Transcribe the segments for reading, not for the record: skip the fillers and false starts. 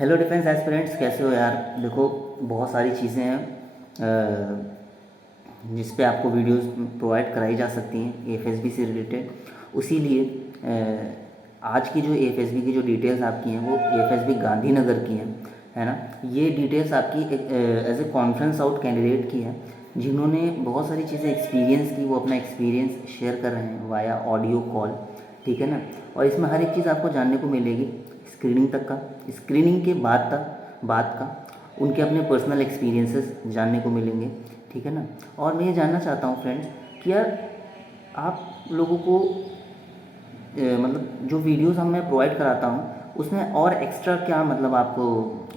Hello defence aspirants, कैसे हो यार। देखो, बहुत सारी चीज़ें हैं जिस पे आपको वीडियोस प्रोवाइड कराई जा सकती हैं एएफएसबी से रिलेटेड। उसीलिए आज की जो एएफएसबी की जो डिटेल्स आपकी हैं वो एएफएसबी गांधीनगर की हैं, है ना। ये डिटेल्स आपकी as a conference out candidate की है, जिन्होंने बहुत सारी चीज़ें एक्सपीरियंस की। वो अपना एक्सपीरियंस शेयर कर रहे हैं वाया ऑडियो कॉल, ठीक है ना। और इसमें हर एक चीज़ आपको जानने को मिलेगी, स्क्रीनिंग तक का, स्क्रीनिंग के बाद का उनके अपने पर्सनल एक्सपीरियंसेस जानने को मिलेंगे, ठीक है ना। और मैं ये जानना चाहता हूँ फ्रेंड्स कि यार आप लोगों को मतलब जो वीडियोस हम मैं प्रोवाइड कराता हूँ उसमें और एक्स्ट्रा क्या मतलब आपको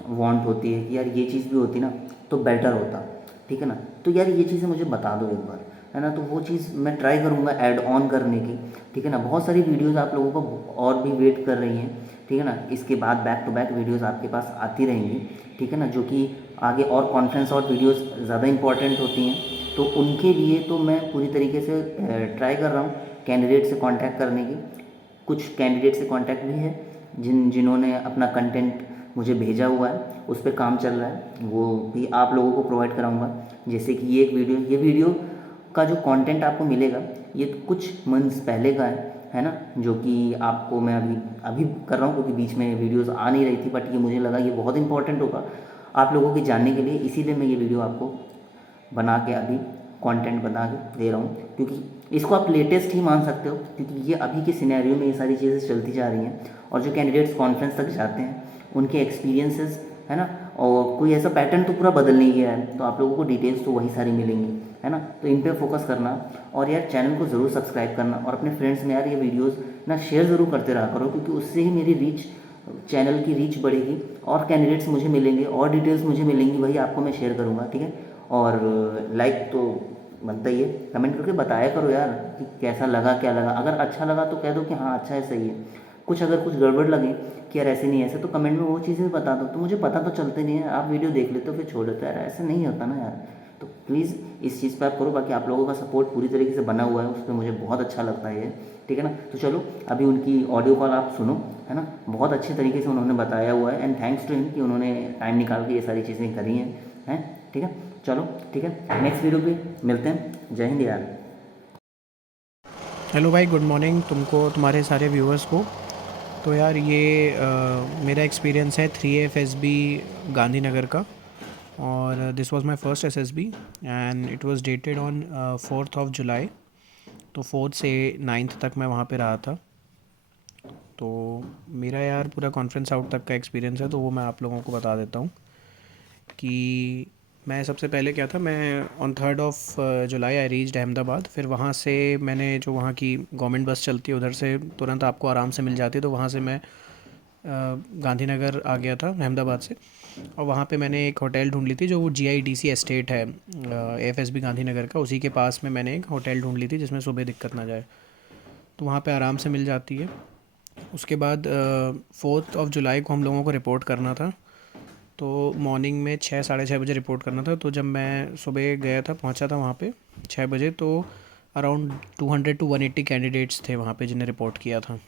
वांट होती है कि यार ये चीज़ भी होती ना तो बेटर होता, ठीक है ना। तो यार ये चीज़ें मुझे बता दो एक बार, है ना। तो वो चीज़ मैं ट्राई करूँगा ऐड ऑन करने की, ठीक है ना। बहुत सारी वीडियोस आप लोगों को और भी वेट कर रही हैं, ठीक है ना। इसके बाद बैक टू बैक वीडियोस आपके पास आती रहेंगी, ठीक है ना, जो कि आगे और कॉन्फ्रेंस और वीडियोस ज़्यादा इंपॉर्टेंट होती हैं। तो उनके लिए तो मैं पूरी तरीके से ट्राई कर रहा हूँ कैंडिडेट से कांटेक्ट करने की। कुछ कैंडिडेट से कांटेक्ट भी है जिन्होंने अपना कंटेंट मुझे भेजा हुआ है, उस पर काम चल रहा है, वो भी आप लोगों को प्रोवाइड कराऊंगा। जैसे कि ये वीडियो का जो कंटेंट आपको मिलेगा ये कुछ मंथ्स पहले का है ना, जो कि आपको मैं अभी अभी कर रहा हूँ क्योंकि बीच में वीडियोस आ नहीं रही थी, बट ये मुझे लगा ये बहुत इंपॉर्टेंट होगा आप लोगों के जानने के लिए, इसीलिए मैं ये वीडियो आपको बना के अभी कंटेंट बना के दे रहा हूँ। क्योंकि इसको आप लेटेस्ट ही मान सकते हो, क्योंकि ये अभी के सिनेरियो में ये सारी चीज़ें चलती जा रही हैं। और जो कैंडिडेट्स कॉन्फ्रेंस तक जाते हैं उनके एक्सपीरियंसेस, है ना, और कोई ऐसा पैटर्न तो पूरा बदल नहीं गया है, तो आप लोगों को डिटेल्स तो वही सारी मिलेंगी, है ना। तो इन पे फोकस करना और यार चैनल को ज़रूर सब्सक्राइब करना और अपने फ्रेंड्स में यार ये वीडियोज़ ना शेयर ज़रूर करते रहा करो, क्योंकि उससे ही मेरी रीच, चैनल की रीच बढ़ेगी और कैंडिडेट्स मुझे मिलेंगे और डिटेल्स मुझे मिलेंगी, वही आपको मैं शेयर करूँगा, ठीक है। और लाइक तो बनता ही है, कमेंट करके बताया करो यार कि कैसा लगा, क्या लगा। अगर अच्छा लगा तो कह दो कि हाँ अच्छा है, सही है। कुछ अगर कुछ गड़बड़ लगे कि यार ऐसे नहीं ऐसे, तो कमेंट में वो चीज़ें बता दो। तो मुझे पता तो चलते नहीं है, आप वीडियो देख लेते हो फिर छोड़ देते हो, यार ऐसे नहीं होता ना यार। तो प्लीज़ इस चीज़ पर आप करो। बाकी आप लोगों का सपोर्ट पूरी तरीके से बना हुआ है, उस पर मुझे बहुत अच्छा लगता है ये, ठीक है ना। तो चलो अभी उनकी ऑडियो कॉल आप सुनो, है ना। बहुत अच्छे तरीके से उन्होंने बताया हुआ है, एंड थैंक्स टू हिम कि उन्होंने टाइम निकाल के ये सारी चीज़ें करी हैं, ठीक है। चलो ठीक है, नेक्स्ट वीडियो पे मिलते हैं। जय हिंद यार। हेलो भाई, गुड मॉर्निंग तुमको, तुम्हारे सारे व्यूअर्स को। तो यार ये मेरा एक्सपीरियंस है 3AFSB गांधीनगर का, और this was my first SSB and it was dated on 4th of July. तो 4th से 9th तक मैं वहाँ पे रहा था। तो मेरा यार पूरा कॉन्फ्रेंस आउट तक का एक्सपीरियंस है, तो वो मैं आप लोगों को बता देता हूँ कि मैं सबसे पहले क्या था। मैं on 3rd of July I reached Ahmedabad. फिर वहाँ से मैंने, जो वहाँ की गवर्नमेंट बस चलती है उधर से तुरंत आपको आराम से मिल जाती है, तो वहाँ से मैं गांधीनगर आ गया था अहमदाबाद से। और वहाँ पे मैंने एक होटल ढूंढ ली थी, जो वो GIDC एस्टेट है AFSB गांधीनगर का, उसी के पास में मैंने एक होटल ढूंढ ली थी जिसमें सुबह दिक्कत ना जाए, तो वहाँ पे आराम से मिल जाती है। उसके बाद 4th ऑफ जुलाई को हम लोगों को रिपोर्ट करना था, तो मॉर्निंग में 6 साढ़े 6 बजे रिपोर्ट करना था। तो जब मैं सुबह गया था, पहुंचा था वहाँ पे 6 बजे, तो अराउंड 200 to 180 कैंडिडेट्स थे वहाँ पे जिन्हें रिपोर्ट किया था।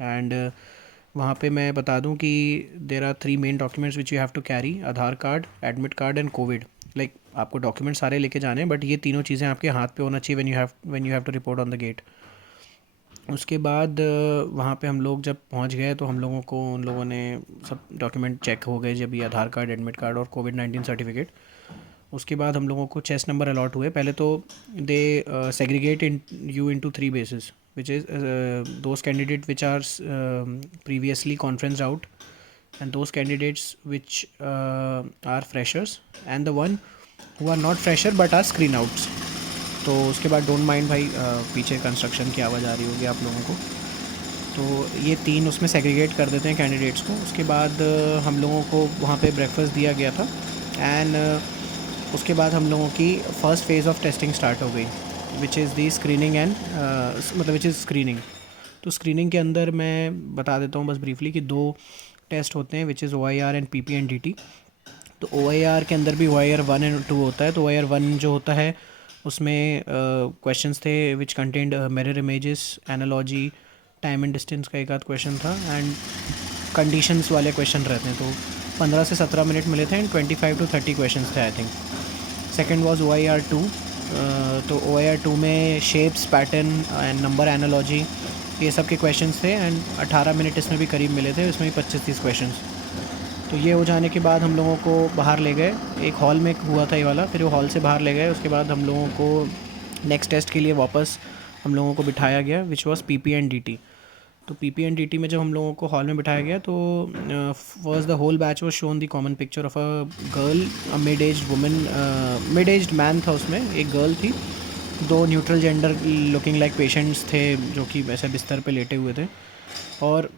एंड वहाँ पे मैं बता दूँ कि there are 3 main documents which you have to carry: Aadhaar card, admit card and covid. Like आपको डॉक्यूमेंट सारे लेके जाने हैं, बट ये तीनों चीज़ें आपके हाथ पे होना चाहिए when you have to report on the gate. उसके बाद वहाँ पे हम लोग जब पहुँच गए, तो हम लोगों को, उन लोगों ने सब डॉक्यूमेंट चेक हो गए जब, ये आधार कार्ड, एडमिट कार्ड और कोविड-19 सर्टिफिकेट। उसके बाद हम लोगों को चेस्ट नंबर अलॉट हुए। पहले तो they segregate in you into 3 basis, which is those candidate which are previously conference out, and those candidates which are freshers, and the one who are not fresher but are screen outs. तो उसके बाद don't mind भाई, पीछे construction की आवाज़ आ रही होगी आप लोगों को। तो ये 3 उसमें सेग्रीगेट कर देते हैं कैंडिडेट्स को। उसके बाद हम लोगों को वहाँ पे ब्रेकफास्ट दिया गया था, एंड उसके बाद हम लोगों की first phase of testing start हो गई, which is the screening and मतलब विच इज़ स्क्रीनिंग। तो स्क्रीनिंग के अंदर मैं बता देता हूँ बस ब्रीफली कि 2 टेस्ट होते हैं, which is OIR and PPNDT। तो OIR के अंदर भी OIR 1 एंड 2 होता है। तो OIR 1 जो होता है उसमें क्वेश्चंस थे which contained mirror images, analogy, time and distance का एक आध क्वेश्चन था, एंड कंडीशंस वाले क्वेश्चन रहते हैं, तो 15 से 17 मिनट मिले थे एंड 25 to 30 क्वेश्चन थे I think. Second was OIR 2। तो OIR 2 में shapes, pattern and number analogy ये सब के क्वेश्चंस थे एंड 18 मिनट इसमें भी करीब मिले थे, इसमें भी 25-30 क्वेश्चंस। तो ये हो जाने के बाद हम लोगों को बाहर ले गए, एक हॉल में हुआ था ये वाला, फिर वो हॉल से बाहर ले गए। उसके बाद हम लोगों को नेक्स्ट टेस्ट के लिए वापस हम लोगों को बिठाया गया, विच वॉज PPNDT। तो PPNDT में जब हम लोगों को हॉल में बिठाया गया तो first the whole batch was shown the common picture of a girl, a mid aged women, mid aged man था उसमें, एक गर्ल थी, दो neutral gender looking like patients थे जो कि ऐसे बिस्तर पे लेटे हुए थे और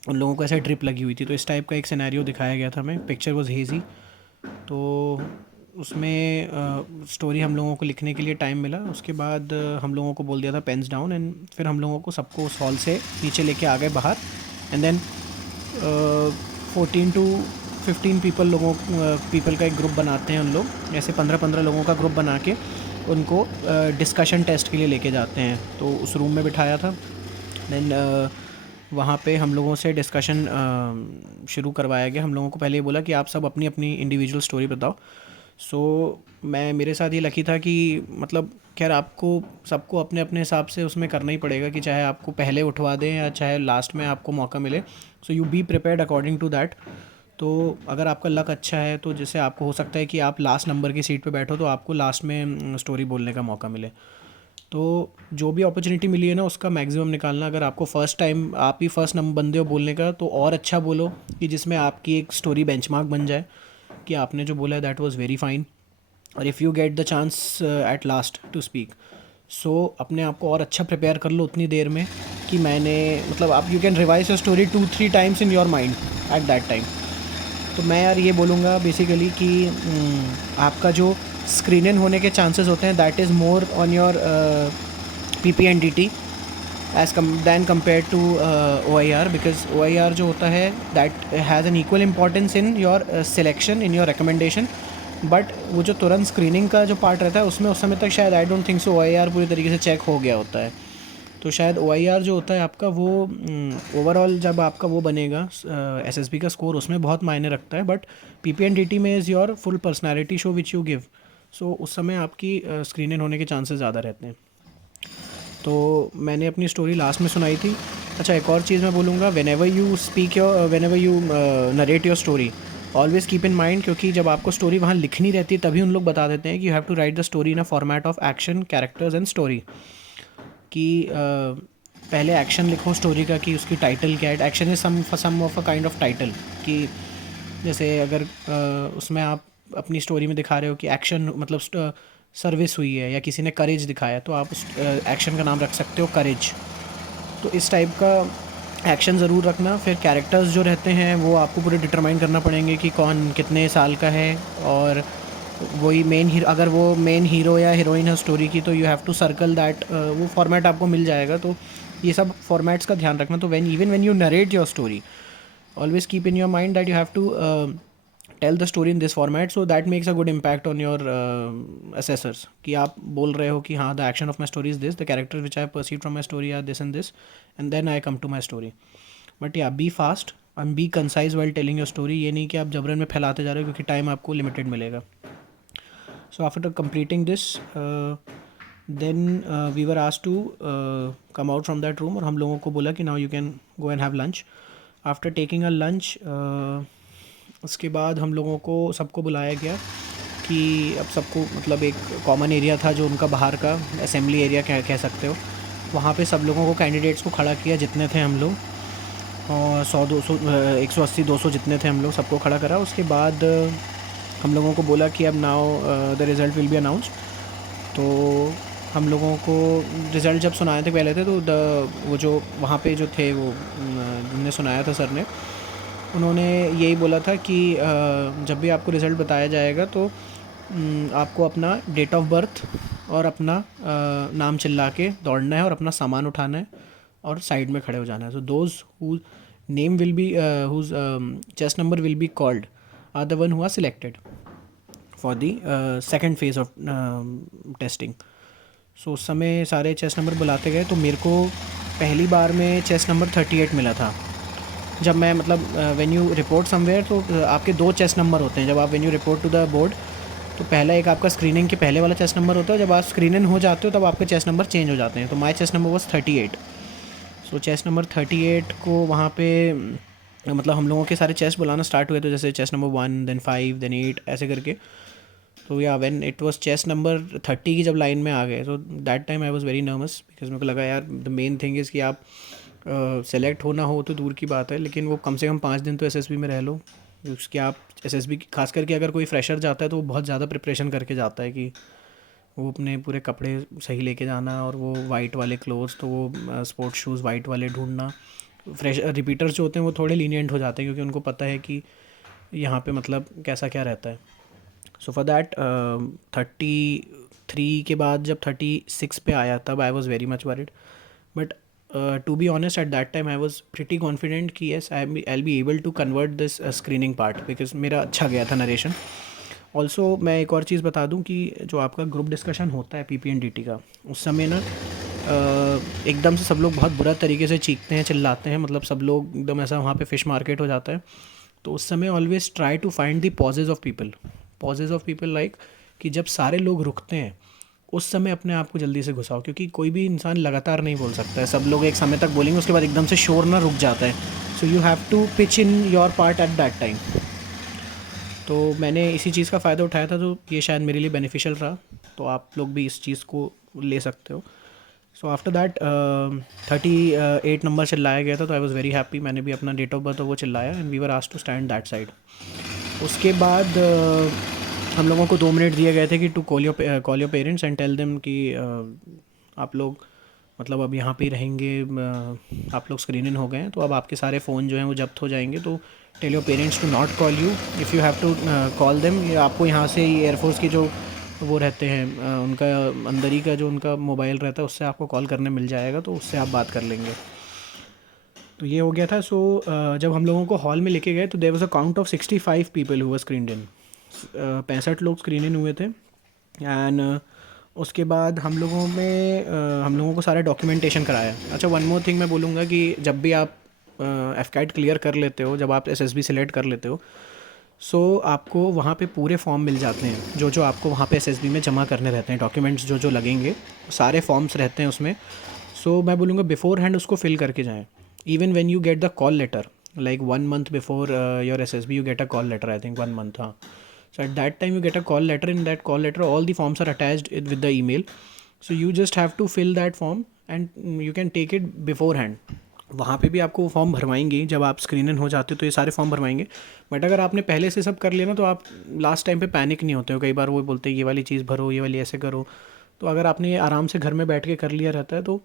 उन लोगों को ऐसे ड्रिप लगी हुई थी। तो इस टाइप का एक सिनेरियो दिखाया गया था हमें। Picture was hazy. तो उसमें स्टोरी हम लोगों को लिखने के लिए टाइम मिला। उसके बाद हम लोगों को बोल दिया था पेन्स डाउन एंड फिर हम लोगों को सबको उस हॉल से नीचे लेके आ गए बाहर एंड देन 14 to 15 पीपल का एक ग्रुप बनाते हैं उन लोग, ऐसे 15-15 लोगों का ग्रुप बना के उनको डिस्कशन टेस्ट के लिए लेके जाते हैं। तो उस रूम में बिठाया था, देन वहाँ पे हम लोगों से डिस्कशन शुरू करवाया गया। हम लोगों को पहले ये बोला कि आप सब अपनी अपनी इंडिविजुअल स्टोरी बताओ। सो मेरे साथ ये लकी था कि मतलब खैर आपको सबको अपने अपने हिसाब से उसमें करना ही पड़ेगा कि चाहे आपको पहले उठवा दें या चाहे लास्ट में आपको मौका मिले। So you be prepared according to that. तो अगर आपका लक अच्छा है तो जैसे आपको हो सकता है कि आप लास्ट नंबर की सीट पे बैठो तो आपको लास्ट में स्टोरी बोलने का मौका मिले। तो जो भी अपॉर्चुनिटी मिली है ना उसका मैक्सिमम निकालना। अगर आपको फ़र्स्ट टाइम आप ही फर्स्ट नंबर बंदे हो बोलने का तो और अच्छा बोलो कि जिसमें आपकी एक स्टोरी बेंचमार्क बन जाए कि आपने जो बोला है दैट वाज वेरी फाइन। और if you get the chance at last to speak, so अपने आप को और अच्छा प्रिपेयर कर लो उतनी देर में कि मैंने मतलब आप you can revise your story 2-3 times in your mind at that time. तो मैं यार ये बोलूँगा बेसिकली कि आपका जो स्क्रीन इन होने के चांसेस होते हैं that is more on your PPNDT than compare to OIR, because OIR जो होता है that has an equal importance in your selection, in your recommendation. But वो जो तुरंत स्क्रीनिंग का जो पार्ट रहता है उसमें उस समय तक शायद आई डोंट थिंक सो OIR पूरी तरीके से चेक हो गया होता है। तो शायद OIR जो होता है आपका वो ओवरऑल जब आपका वो बनेगा SSB का स्कोर उसमें बहुत मायने रखता है। बट PPNDT में is your full personality show which you give. So उस समय आपकी स्क्रीन इन होने के चांसेस ज़्यादा रहते हैं। तो मैंने अपनी स्टोरी लास्ट में सुनाई थी। अच्छा एक और चीज़ मैं बोलूँगा, when ever you narrate your story always keep in mind, क्योंकि जब आपको स्टोरी वहाँ लिखनी रहती है तभी उन लोग बता देते हैं कि you have to write the story in a format of action, characters and story. कि पहले एक्शन लिखो स्टोरी का कि उसकी टाइटल क्या है। Action is some of a kind of title, कि जैसे अगर उसमें आप अपनी स्टोरी में दिखा रहे हो कि एक्शन मतलब सर्विस हुई है या किसी ने करेज दिखाया तो आप उस एक्शन का नाम रख सकते हो करेज। तो इस टाइप का एक्शन ज़रूर रखना। फिर कैरेक्टर्स जो रहते हैं वो आपको पूरे डिटरमाइन करना पड़ेंगे कि कौन कितने साल का है, और वही मेन हीरो, अगर वो मेन हीरो या हीरोइन है स्टोरी की तो you have to circle that, वो फॉर्मेट आपको मिल जाएगा। तो ये सब फॉर्मेट्स का ध्यान रखना। तो when you narrate your story always keep in your mind that you have to tell the story in this format, so that makes a good impact on your assessors. कि आप बोल रहे हो कि हाँ the action of my story is this, the character which I perceive from my story are this and then I come to my story. But या be fast and B concise while telling your story. ये नहीं कि आप जबरन में फैलाते जा रहे हो क्योंकि टाइम आपको लिमिटेड मिलेगा। So after completing this, then we were asked to come out from that room और हम लोगों को बोला कि now you can go and have lunch. After taking a lunch, उसके बाद हम लोगों को सबको बुलाया गया कि अब सबको मतलब एक कॉमन एरिया था जो उनका बाहर का असेंबली एरिया कह सकते हो, वहाँ पे सब लोगों को कैंडिडेट्स को खड़ा किया जितने थे हम लोग, और 100-200 180-200 जितने थे हम लोग सबको खड़ा करा। उसके बाद हम लोगों को बोला कि अब now the result will be announced. तो हम लोगों को रिज़ल्ट जब सुनाए थे पहले थे तो वो जो वहाँ पे जो थे वो जिनने सुनाया था सर ने, उन्होंने यही बोला था कि जब भी आपको रिज़ल्ट बताया जाएगा तो आपको अपना डेट ऑफ बर्थ और अपना नाम चिल्ला के दौड़ना है और अपना सामान उठाना है और साइड में खड़े हो जाना है। So those who name will be whose chest number will be called are the one who are selected for the second phase of testing. So उस समय सारे चेस्ट नंबर बुलाते गए। तो मेरे को पहली बार में चेस्ट नंबर 38 मिला था। जब मैं मतलब व्हेन यू रिपोर्ट समवेयर तो आपके 2 चेस्ट नंबर होते हैं जब आप when you report to the board. तो पहला एक आपका स्क्रीनिंग के पहले वाला चेस्ट नंबर होता है, जब आप स्क्रीनिंग हो जाते हो तब आपके चेस्ट नंबर चेंज हो जाते हैं। तो my chest number was 38। So chest number 38 को वहाँ पे मतलब हम लोगों के सारे चेस्ट बुलाना स्टार्ट हुए, तो जैसे चेस्ट नंबर 1 देन 5 देन 8 ऐसे करके। तो या when it was chest number 30 की जब लाइन में आ गए तो that time I was very nervous, because मेरे को लगा यार द मेन थिंग इज़ कि आप सेलेक्ट हो ना हो तो दूर की बात है, लेकिन वो कम से कम 5 दिन तो एसएसबी में रह लो। उसके आप एसएसबी खास करके अगर कोई फ्रेशर जाता है तो वो बहुत ज़्यादा प्रिपरेशन करके जाता है कि वो अपने पूरे कपड़े सही लेके जाना, और वो वाइट वाले क्लोथ्स, तो वो स्पोर्ट्स शूज़ वाइट वाले ढूंढना। फ्रेश रिपीटर्स जो होते हैं वो थोड़े लीनियंट हो जाते हैं क्योंकि उनको पता है कि यहाँ पे मतलब कैसा क्या रहता है। सो फॉर दैट 33 के बाद जब 36 पे आया तब I was very much worried, but to be honest at that time I was pretty confident कि yes I be able to convert this screening part, because मेरा अच्छा गया था नरेशन। ऑल्सो मैं एक और चीज़ बता दूं कि जो आपका ग्रुप डिस्कशन होता है पीपीएनडीटी का, उस समय ना एकदम से सब लोग बहुत बुरा तरीके से चीखते हैं, चिल्लाते हैं, मतलब सब लोग एकदम ऐसा वहाँ पे फ़िश मार्केट हो जाता है। तो उस समय always try to find the poses of people like कि जब सारे लोग रुकते हैं उस समय अपने आप को जल्दी से घुसाओ, क्योंकि कोई भी इंसान लगातार नहीं बोल सकता है। सब लोग एक समय तक बोलेंगे, उसके बाद एकदम से शोर ना रुक जाता है। So you have to pitch in your part at that time. तो मैंने इसी चीज़ का फ़ायदा उठाया था, तो ये शायद मेरे लिए बेनिफिशियल रहा। तो आप लोग भी इस चीज़ को ले सकते हो। सो आफ्टर दैट 38 नंबर चिल्लाया गया था, तो आई वॉज़ वेरी हैप्पी। मैंने भी अपना डेट ऑफ बर्थ वो चिल्लाया and we were asked to stand that side. उसके बाद हम लोगों को 2 मिनट दिए गए थे कि to call your parents and tell them कि आप लोग मतलब अब यहाँ पे ही रहेंगे, आप लोग स्क्रीन इन हो गए हैं, तो अब आपके सारे फ़ोन जो हैं वो जब्त हो जाएंगे। तो tell your parents to not call you if you have to call them. आपको यहाँ से ही एयरफोर्स की जो वो रहते हैं उनका अंदर ही का जो उनका मोबाइल रहता है उससे आपको कॉल करने मिल जाएगा, तो उससे आप बात कर लेंगे। तो ये हो गया था। सो जब हम लोगों को हॉल में लेके गए तो there was a count of 65 people who were screened in. 65 लोग स्क्रीन इन हुए थे। एंड उसके बाद हम लोगों को सारा डॉक्यूमेंटेशन कराया। अच्छा, वन मोर थिंग मैं बोलूँगा कि जब भी आप एफकैट क्लियर कर लेते हो, जब आप एसएसबी सेलेक्ट कर लेते हो, सो आपको वहाँ पे पूरे फॉर्म मिल जाते हैं जो जो आपको वहाँ पे एसएसबी में जमा करने रहते हैं। डॉक्यूमेंट्स जो जो लगेंगे सारे फॉर्म्स रहते हैं उसमें। सो मैं बोलूँगा बिफोर हैंड उसको फिल करके जाएँ। Even when you get the call letter like 1 month before your SSB, you get a call letter, I think 1 month, so at that time you get a call letter. In that call letter all the forms are attached with the email, so you just have to fill that form and you can take it beforehand. वहाँ पे भी आपको वो form भरवाएंगे जब आप screen इन हो जाते हो, तो ये सारे फॉर्म भरवाएंगे। बट अगर आपने पहले से सब कर लिया ना तो आप लास्ट टाइम पे पैनिक नहीं होते हो। कई बार वो बोलते हैं ये वाली चीज़ भरो, ये वाली ऐसे करो। तो अगर आपने ये आराम से घर में बैठ के कर लिया रहता है तो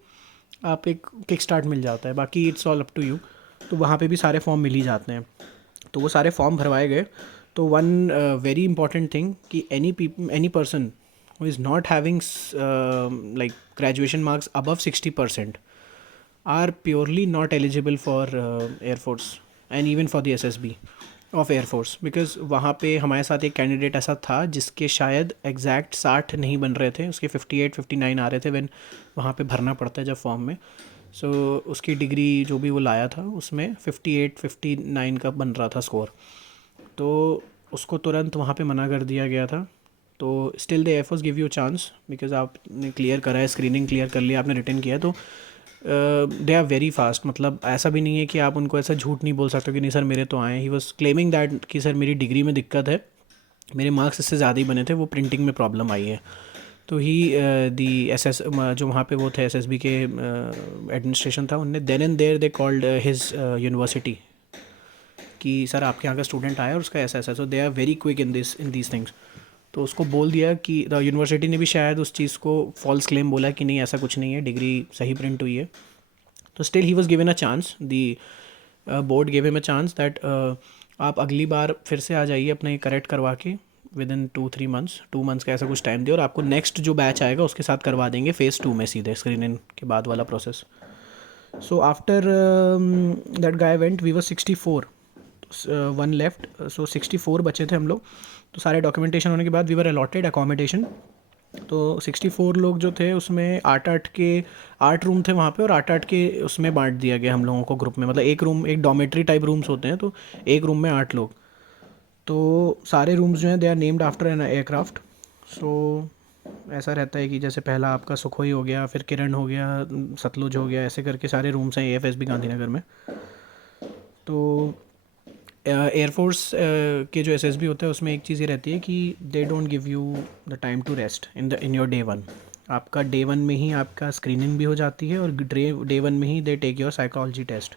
आप एक किक स्टार्ट मिल जाता है। बाकी it's all up to you. तो वहाँ पे भी सारे फॉर्म मिल ही जाते हैं। तो वो सारे फॉर्म भरवाए गए। तो वन वेरी इंपॉर्टेंट थिंग कि any person who is not having like graduation marks above 60% are purely not eligible for air force and even for the SSB of air force. Because वहाँ पे हमारे साथ एक कैंडिडेट ऐसा था जिसके शायद एग्जैक्ट 60 नहीं बन रहे थे, उसके 58-59 आ रहे थे व्हेन वहाँ पे भरना पड़ता है जब फॉर्म में। सो उसकी डिग्री जो भी वो लाया था उसमें 58-59 का बन रहा था स्कोर। तो उसको तुरंत वहाँ पे मना कर दिया गया था। तो still the air force give you chance, because आपने क्लियर करा है, स्क्रीनिंग क्लियर कर लिया, आपने रिटर्न किया, तो दे आर वेरी फास्ट। मतलब ऐसा भी नहीं है कि आप उनको ऐसा झूठ नहीं बोल सकते कि नहीं सर मेरे तो आए। ही वॉज क्लेमिंग दैट कि सर मेरी डिग्री में दिक्कत है, मेरे मार्क्स इससे ज़्यादा ही बने थे, वो प्रिंटिंग में प्रॉब्लम आई है। तो ही दी एसएस जो वहाँ पे वो थे एसएसबी के एडमिनिस्ट्रेशन था, उनने then and there they called his university कि सर आपके यहाँ का स्टूडेंट आया और उसका ऐसा ऐसा। So they are very quick in these things. तो उसको बोल दिया कि द यूनिवर्सिटी ने भी शायद उस चीज़ को फॉल्स क्लेम बोला कि नहीं ऐसा कुछ नहीं है, डिग्री सही प्रिंट हुई है। तो still he was given a chance, the board gave him a chance that आप अगली बार फिर से आ जाइए अपने करेक्ट करवा के विद इन 2-3 मंथ्स, 2 मंथ्स का ऐसा कुछ टाइम दिया और आपको नेक्स्ट जो बैच आएगा उसके साथ करवा देंगे फेज़ 2 में सीधे स्क्रीन इन के बाद वाला process. So after that guy went we were 64, 1 left, so 64 बचे थे हम लोग। तो सारे डॉक्यूमेंटेशन होने के बाद वी वर अलॉटेड अकोमोडेशन तो 64 लोग जो थे उसमें 8 रूम थे वहाँ पे, और 8 के उसमें बांट दिया गया हम लोगों को ग्रुप में, मतलब एक रूम, एक डॉमेट्री टाइप रूम्स होते हैं, तो एक रूम में 8 लोग। तो सारे रूम्स जो हैं they are named after an aircraft. So ऐसा रहता है कि जैसे पहला आपका सुखोई हो गया, फिर किरण हो गया, सतलुज हो गया, ऐसे करके सारे रूम्स हैं एएफएसबी गांधीनगर में। तो एयरफोर्स के जो एसएसबी होता है उसमें एक चीज़ ये रहती है कि they don't give you the time to rest in your day one. आपका डे वन में ही आपका स्क्रीनिंग भी हो जाती है, और डे वन में ही they take your psychology test.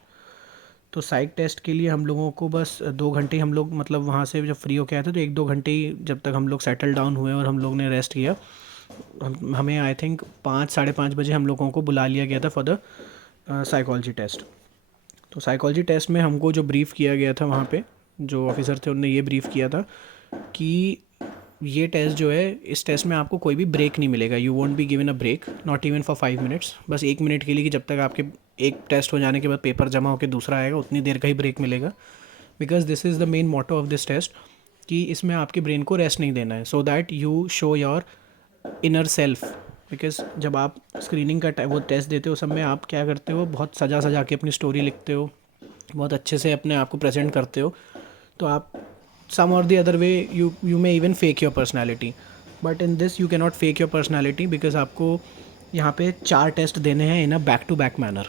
तो साइक टेस्ट के लिए हम लोगों को बस 2 घंटे, हम लोग मतलब वहाँ से जब फ्री होके आए थे तो 1-2 घंटे ही, जब तक हम लोग सेटल डाउन हुए और हम लोग ने रेस्ट किया, हमें आई थिंक 5-5:30 बजे हम लोगों को बुला लिया गया था फॉर द साइकोलॉजी टेस्ट। तो साइकोलॉजी टेस्ट में हमको जो ब्रीफ़ किया गया था वहाँ पे, जो ऑफिसर थे उन्होंने ये ब्रीफ़ किया था कि ये टेस्ट जो है, इस टेस्ट में आपको कोई भी ब्रेक नहीं मिलेगा। You won't be given a break, not even for 5 minutes. बस 1 मिनट के लिए, कि जब तक आपके एक टेस्ट हो जाने के बाद पेपर जमा होकर दूसरा आएगा, उतनी देर का ही ब्रेक मिलेगा। Because this is the main motto of this test, कि इसमें आपके ब्रेन को रेस्ट नहीं देना है, so that you show your inner self. Because जब आप स्क्रीनिंग का वो टेस्ट देते हो, सब में आप क्या करते हो, बहुत सजा सजा के अपनी स्टोरी लिखते हो, बहुत अच्छे से अपने आप को प्रेजेंट करते हो। तो आप some or the other way you may even fake your personality, but in this you can not fake your personality, because आपको यहाँ पे 4 टेस्ट देने हैं in a back to back manner.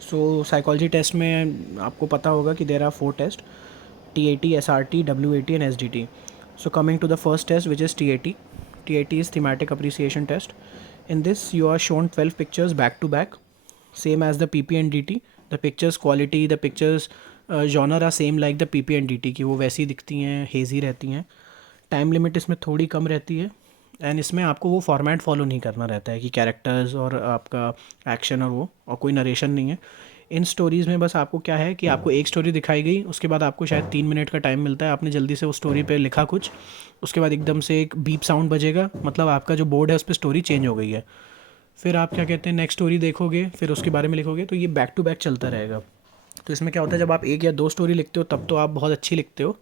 So psychology test में आपको पता होगा कि there are 4 test: TAT, SRT, WAT and SDT. So coming to the first test, which is TAT. TAT is thematic appreciation test. In this you are shown 12 pictures back to back, same as the PP and DT. The pictures quality, the pictures genre are same like the PP and DT, कि वो वैसी दिखती हैं, hazy रहती हैं। Time limit इसमें थोड़ी कम रहती है, एंड इसमें आपको वो फॉर्मेट फॉलो नहीं करना रहता है कि कैरेक्टर्स और आपका एक्शन और वो, और कोई नरेशन नहीं है। इन स्टोरीज़ में बस आपको क्या है कि आपको एक स्टोरी दिखाई गई, उसके बाद आपको शायद 3 मिनट का टाइम मिलता है, आपने जल्दी से उस स्टोरी पे लिखा कुछ, उसके बाद एकदम से एक बीप साउंड बजेगा, मतलब आपका जो बोर्ड है उस पर स्टोरी चेंज हो गई है। फिर आप क्या कहते हैं, नेक्स्ट स्टोरी देखोगे, फिर उसके बारे में लिखोगे, तो ये बैक टू बैक चलता रहेगा। तो इसमें क्या होता है, जब आप 1 या 2 स्टोरी लिखते हो तब तो आप बहुत अच्छी लिखते हो,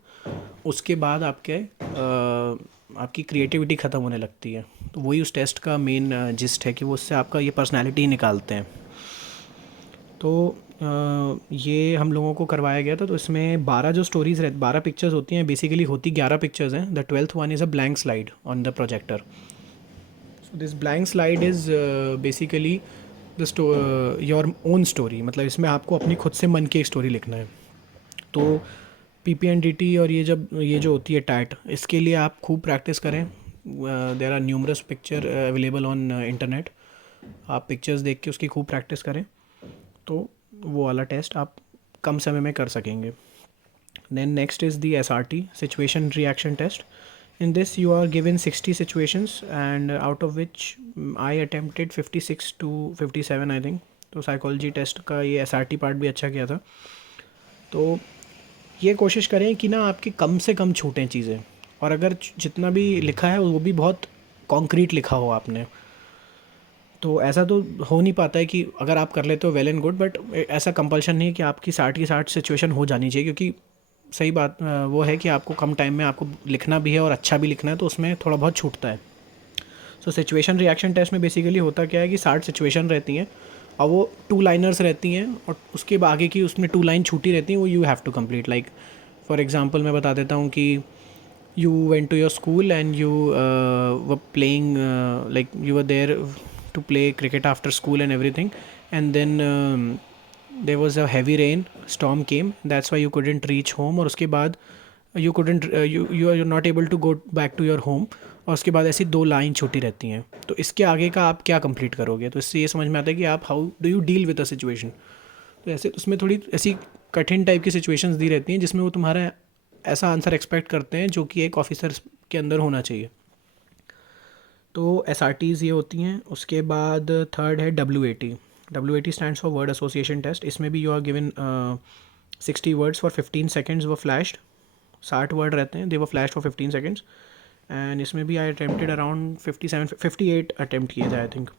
उसके बाद आपकी क्रिएटिविटी ख़त्म होने लगती है। तो वही उस टेस्ट का मेन जिस्ट है, कि वो उससे आपका ये पर्सनैलिटी निकालते हैं। तो ये हम लोगों को करवाया गया था। तो इसमें 12 जो स्टोरीज़ 12 पिक्चर्स होती हैं, बेसिकली होती 11 पिक्चर्स हैं। The 12th one is a blank slide on the projector. So this blank slide is basically your own story, मतलब इसमें आपको अपनी खुद से मन की एक स्टोरी लिखना है। तो PP&DT और ये जो होती है टैट, इसके लिए आप खूब प्रैक्टिस करें। There are numerous picture available on internet, आप पिक्चर्स देख के उसकी खूब प्रैक्टिस करें, तो वो वाला टेस्ट आप कम समय में कर सकेंगे। Then next is the SRT, situation reaction test. In this you are given 60 situations, and out of which I attempted 56 to 57 I think. तो साइकोलॉजी टेस्ट का ये SRT पार्ट भी अच्छा किया था। तो ये कोशिश करें कि ना आपकी कम से कम छूटें चीज़ें, और अगर जितना भी लिखा है वो भी बहुत कॉन्क्रीट लिखा हो आपने। तो ऐसा तो हो नहीं पाता है कि अगर आप कर लेते हो वेल एंड गुड, बट ऐसा कंपल्शन नहीं है कि आपकी 60 की 60 सिचुएशन हो जानी चाहिए, क्योंकि सही बात वो है कि आपको कम टाइम में आपको लिखना भी है और अच्छा भी लिखना है, तो उसमें थोड़ा बहुत छूटता है। सो सिचुएशन रिएक्शन टेस्ट में बेसिकली होता क्या है कि 60 सिचुएशन रहती हैं, और वो 2 लाइनर्स रहती हैं, और उसके आगे की उसमें 2 लाइन छूटी रहती हैं, वो you have to complete. Like for example मैं बता देता हूँ कि you went to your school and you were playing like you were there to play cricket after school and everything, and then there was a heavy rain, storm came, that's why you couldn't reach home, और उसके बाद you couldn't you are not able to go back to your home, और उसके बाद ऐसी 2 line छोटी रहती हैं। तो इसके आगे का आप क्या कंप्लीट करोगे, तो इससे ये समझ में आता है कि आप how do you deal with a situation. तो ऐसे उसमें थोड़ी ऐसी कठिन टाइप की सिचुएशंस दी रहती हैं, जिसमें वो तुम्हारा ऐसा आंसर एक्सपेक्ट करते हैं जो कि एक ऑफिसर के अंदर होना चाहिए। तो SRTs ये होती हैं। उसके बाद थर्ड है WAT। WAT stands for word association test. इसमें भी you are given 60 words for 15 seconds वो फ्लैश्ड। 60 वर्ड रहते हैं, दे वो फ्लैश फॉर 15 सेकेंड्स। एंड इसमें भी आई अटेम्प्टेड अराउंड 58 अटेम्प्ट किए थे आई थिंक।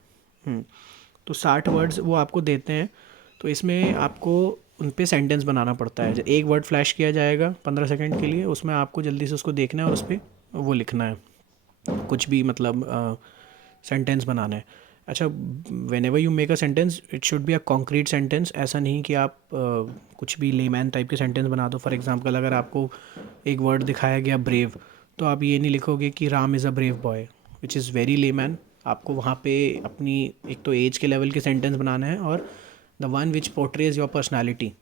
तो 60 वर्ड्स वो आपको देते हैं। तो इसमें आपको उन पे सेंटेंस बनाना पड़ता है। एक वर्ड फ्लैश किया जाएगा 15 सेकंड के लिए, उसमें आपको जल्दी से उसको देखना है और उस पर वो लिखना है। कुछ भी मतलब सेंटेंस बनाना है। अच्छा, when ever you make a sentence it should be a concrete sentence. ऐसा नहीं कि आप कुछ भी लेमैन टाइप के सेंटेंस बना दो। फॉर एग्जांपल अगर आपको एक वर्ड दिखाया गया ब्रेव, तो आप ये नहीं लिखोगे कि Ram is a brave boy, which is very layman. आपको वहाँ पे अपनी एक तो एज के लेवल के सेंटेंस बनाना है और the one which portrays your personality.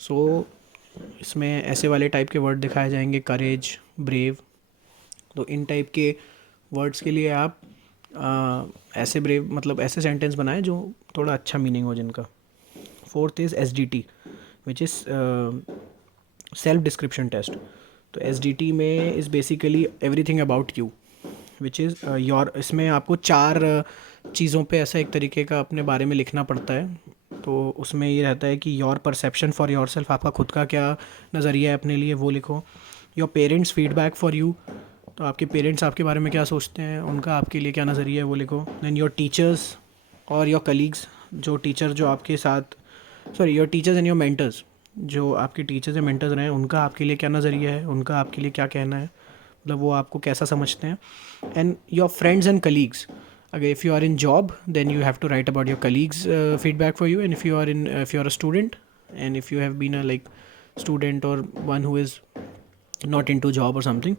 So इसमें ऐसे वाले टाइप के वर्ड दिखाए जाएंगे, करेज, ब्रेव। तो इन टाइप के वर्ड्स के लिए आप ऐसे ब्रेव मतलब ऐसे सेंटेंस बनाएं जो थोड़ा अच्छा मीनिंग हो जिनका। Fourth is SDT, which is self description test. तो SDT में is basically everything about you, which is your. इसमें आपको 4 चीज़ों पे ऐसा एक तरीके का अपने बारे में लिखना पड़ता है। तो उसमें ये रहता है कि your perception for your self, आपका खुद का क्या नज़रिया है अपने लिए, वो लिखो। Your parents feedback for you, तो आपके पेरेंट्स आपके बारे में क्या सोचते हैं, उनका आपके लिए क्या नज़रिया है, वो लिखो। दैन योर टीचर्स और योर कलीग्स, जो टीचर जो आपके साथ, sorry, your teachers and your mentors, जो आपके टीचर्स या मेंटर्स रहे हैं उनका आपके लिए क्या नज़रिया है, उनका आपके लिए क्या कहना है, मतलब वो आपको कैसा समझते हैं। And your friends and colleagues, अगर if you are in job then you have to write about your colleagues feedback for you. And if you are a student and if you have been a like student or one who is not into job or something,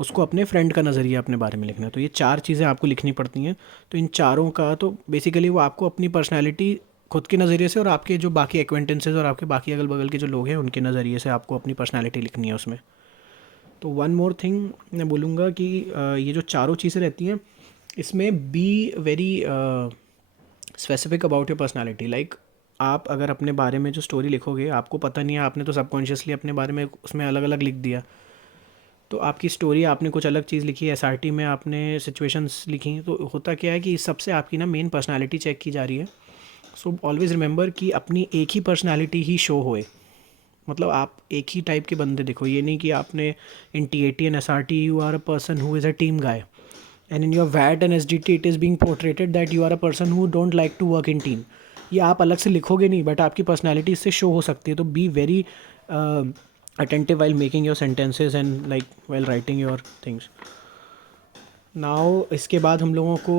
उसको अपने friend का नज़रिया अपने बारे में लिखना है। तो ये 4 चीज़ें आपको लिखनी पड़ती हैं। तो इन चारों का तो बेसिकली वो आपको अपनी पर्सनैलिटी खुद के नज़रिए से और आपके जो बाकी एक्वेंटेंसेज और आपके बाकी अगल बगल के जो लोग हैं उनके नज़रिए से आपको अपनी पर्सनैलिटी लिखनी है उसमें। तो वन मोर थिंग मैं बोलूँगा कि ये जो चारों चीज़ें रहती हैं इसमें B very specific about your personality. Like आप अगर अपने बारे में जो स्टोरी लिखोगे, आपको पता नहीं है, आपने तो सबकॉन्शियसली अपने बारे में उसमें अलग अलग लिख दिया। तो आपकी स्टोरी, आपने कुछ अलग चीज़ लिखी, SRT में आपने सिचुएशंस लिखी, तो होता क्या है कि इस सबसे आपकी ना मेन पर्सनैलिटी चेक की जा रही है। सो ऑलवेज़ रिमेंबर कि अपनी एक ही पर्सनैलिटी ही शो होए। मतलब आप एक ही टाइप के बंदे देखो, ये नहीं कि आपने in TAT and SRT you are a person who is a team guy and in your VAT and SDT it is being portrayed that you are a person who don't like to work in team. ये आप अलग से लिखोगे नहीं, but आपकी personality इससे show हो सकती है। तो be very attentive while making your sentences and like while writing your things. Now इसके बाद हम लोगों को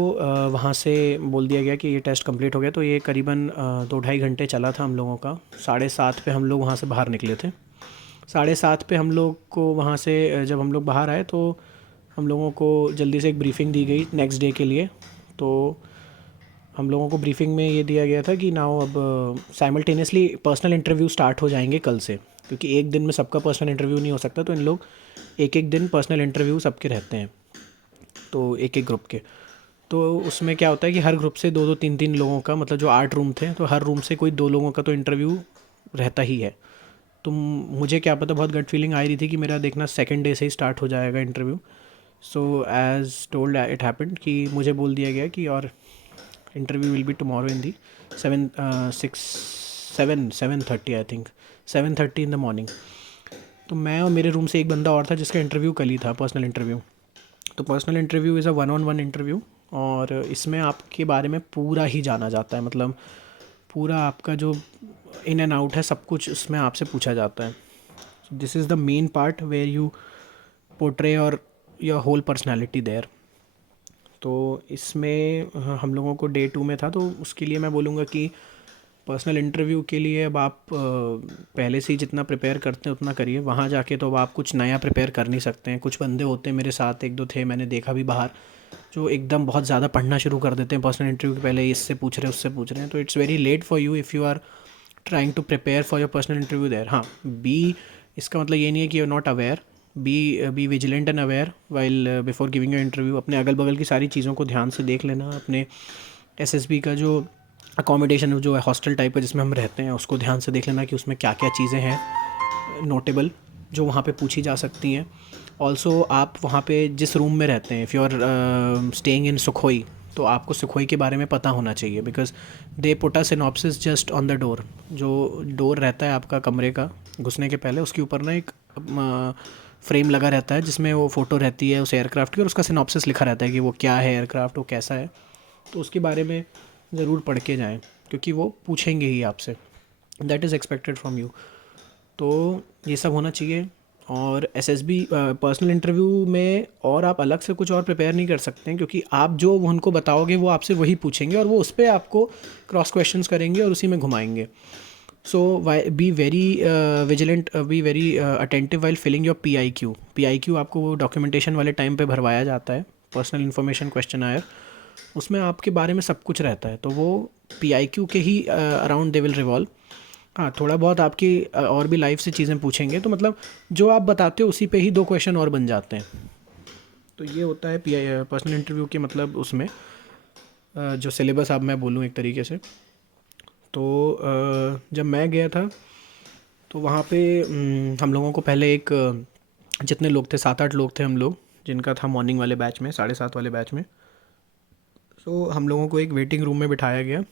वहाँ से बोल दिया गया कि ये टेस्ट कंप्लीट हो गया। तो ये करीबन 2-2.5 घंटे चला था हम लोगों का। 7:30 पे हम लोग वहाँ से बाहर निकले थे। 7:30 पे हम लोग को वहाँ से जब हम लोग बाहर आए तो हम लोगों को जल्दी से एक ब्रीफिंग दी गई नेक्स्ट डे के लिए। तो हम लोगों को ब्रीफिंग में ये दिया गया था कि नाउ अब साइमल्टेनियसली पर्सनल इंटरव्यू स्टार्ट हो जाएंगे कल से, क्योंकि एक दिन में सबका पर्सनल इंटरव्यू नहीं हो सकता। तो इन लोग एक एक दिन पर्सनल इंटरव्यू सबके रहते हैं, तो एक एक ग्रुप के। तो उसमें क्या होता है कि हर ग्रुप से 2-2 3-3 लोगों का, मतलब जो 8 रूम थे तो हर रूम से कोई 2 लोगों का तो इंटरव्यू रहता ही है। तो मुझे क्या पता, बहुत गट फीलिंग आ रही थी कि मेरा देखना सेकेंड डे से ही स्टार्ट हो जाएगा interview. So as told it happened कि मुझे बोल दिया गया कि और interview will be tomorrow in the 7:30 I think 7:30 in the morning. तो मैं और मेरे रूम से एक बंदा और था जिसका इंटरव्यू कल ही था, पर्सनल इंटरव्यू। तो personal interview is a 1-on-1 interview और इसमें आपके बारे में पूरा ही जाना जाता है। मतलब पूरा आपका जो इन एंड आउट है सब कुछ उसमें आपसे पूछा जाता है। This is the main part where you portray और योर होल पर्सनैलिटी देयर। तो इसमें हम लोगों को डे 2 में था, तो उसके लिए मैं बोलूँगा कि पर्सनल इंटरव्यू के लिए अब आप पहले से ही जितना प्रिपेयर करते हैं उतना करिए। वहाँ जाके तो अब आप कुछ नया प्रिपेयर कर नहीं सकते हैं। कुछ बंदे होते हैं, मेरे साथ 1-2 थे, मैंने देखा भी बाहर, जो एकदम बहुत ज़्यादा पढ़ना शुरू कर देते हैं पर्सनल इंटरव्यू के पहले, इससे पूछ रहे हैं उससे पूछ रहे हैं। तो it's very late for you if you are trying to prepare for your personal interview there. हाँ, बी इसका मतलब ये नहीं है कि you are not aware, be vigilant and aware while before giving your interview. अपने अगल बगल की सारी चीज़ों को ध्यान से देख लेना। अपने SSB का जो अकोमोडेशन जो है हॉस्टल टाइप का जिसमें हम रहते हैं उसको ध्यान से देख लेना कि उसमें क्या क्या चीज़ें हैं नोटेबल जो वहाँ पे पूछी जा सकती हैं। ऑल्सो आप वहाँ पे जिस रूम में रहते हैं, if you are staying in Sukhoi, तो आपको सुखोई के बारे में पता होना चाहिए, because they put a synopsis just on the door. जो डोर रहता है आपका कमरे का घुसने के पहले, उसके ऊपर ना एक फ्रेम लगा रहता है जिसमें वो फ़ोटो रहती है उस एयरक्राफ्ट की और उसका सिनॉप्सिस लिखा रहता है कि वो क्या है एयरक्राफ्ट, वो कैसा है। तो उसके बारे में ज़रूर पढ़ के जाएं, क्योंकि वो पूछेंगे ही आपसे, that is expected from you. तो ये सब होना चाहिए। और एसएसबी पर्सनल इंटरव्यू में और आप अलग से कुछ और प्रिपेयर नहीं कर सकते हैं, क्योंकि आप जो उनको बताओगे वो आपसे वही पूछेंगे और वो उस पर आपको क्रॉस क्वेश्चंस करेंगे और उसी में घुमाएंगे. So be very vigilant, be very attentive while filling your PIQ. PIQ आपको वो डॉक्यूमेंटेशन वाले टाइम पे भरवाया जाता है, पर्सनल इन्फॉर्मेशन क्वेश्चन आयर. उसमें आपके बारे में सब कुछ रहता है, तो वो PIQ के ही अराउंड दे विल रिवॉल्व. हाँ, थोड़ा बहुत आपकी और भी लाइफ से चीज़ें पूछेंगे, तो मतलब जो आप बताते हो उसी पे ही 2 क्वेश्चन और बन जाते हैं. तो ये होता है पर्सनल इंटरव्यू के मतलब उसमें जो सिलेबस आप मैं बोलूँ एक तरीके से. तो जब मैं गया था तो वहाँ पे हम लोगों को पहले एक जितने लोग थे 7-8 लोग थे हम लोग, जिनका था मॉर्निंग वाले बैच में, 7:30 वाले बैच में. तो हम लोगों को एक वेटिंग रूम में बिठाया गया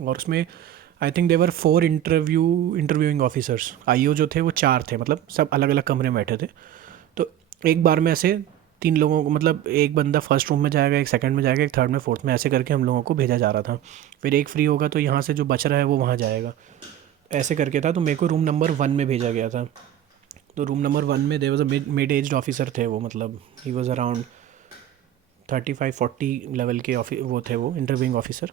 और उसमें I think there were 4 interviewing officers. IO जो थे वो 4 थे, मतलब सब अलग अलग कमरे में बैठे थे. तो एक बार में ऐसे 3 लोगों को, मतलब एक बंदा फर्स्ट रूम में जाएगा, एक सेकंड में जाएगा, एक थर्ड में, फोर्थ में, ऐसे करके हम लोगों को भेजा जा रहा था. फिर एक फ्री होगा तो यहाँ से जो बच रहा है वो वहाँ जाएगा, ऐसे करके था. तो मेरे को रूम नंबर 1 में भेजा गया था. तो रूम नंबर 1 में there was a mid aged officer थे वो, मतलब ही वाज अराउंड 35-40 लेवल के वो थे, वो interviewing officer.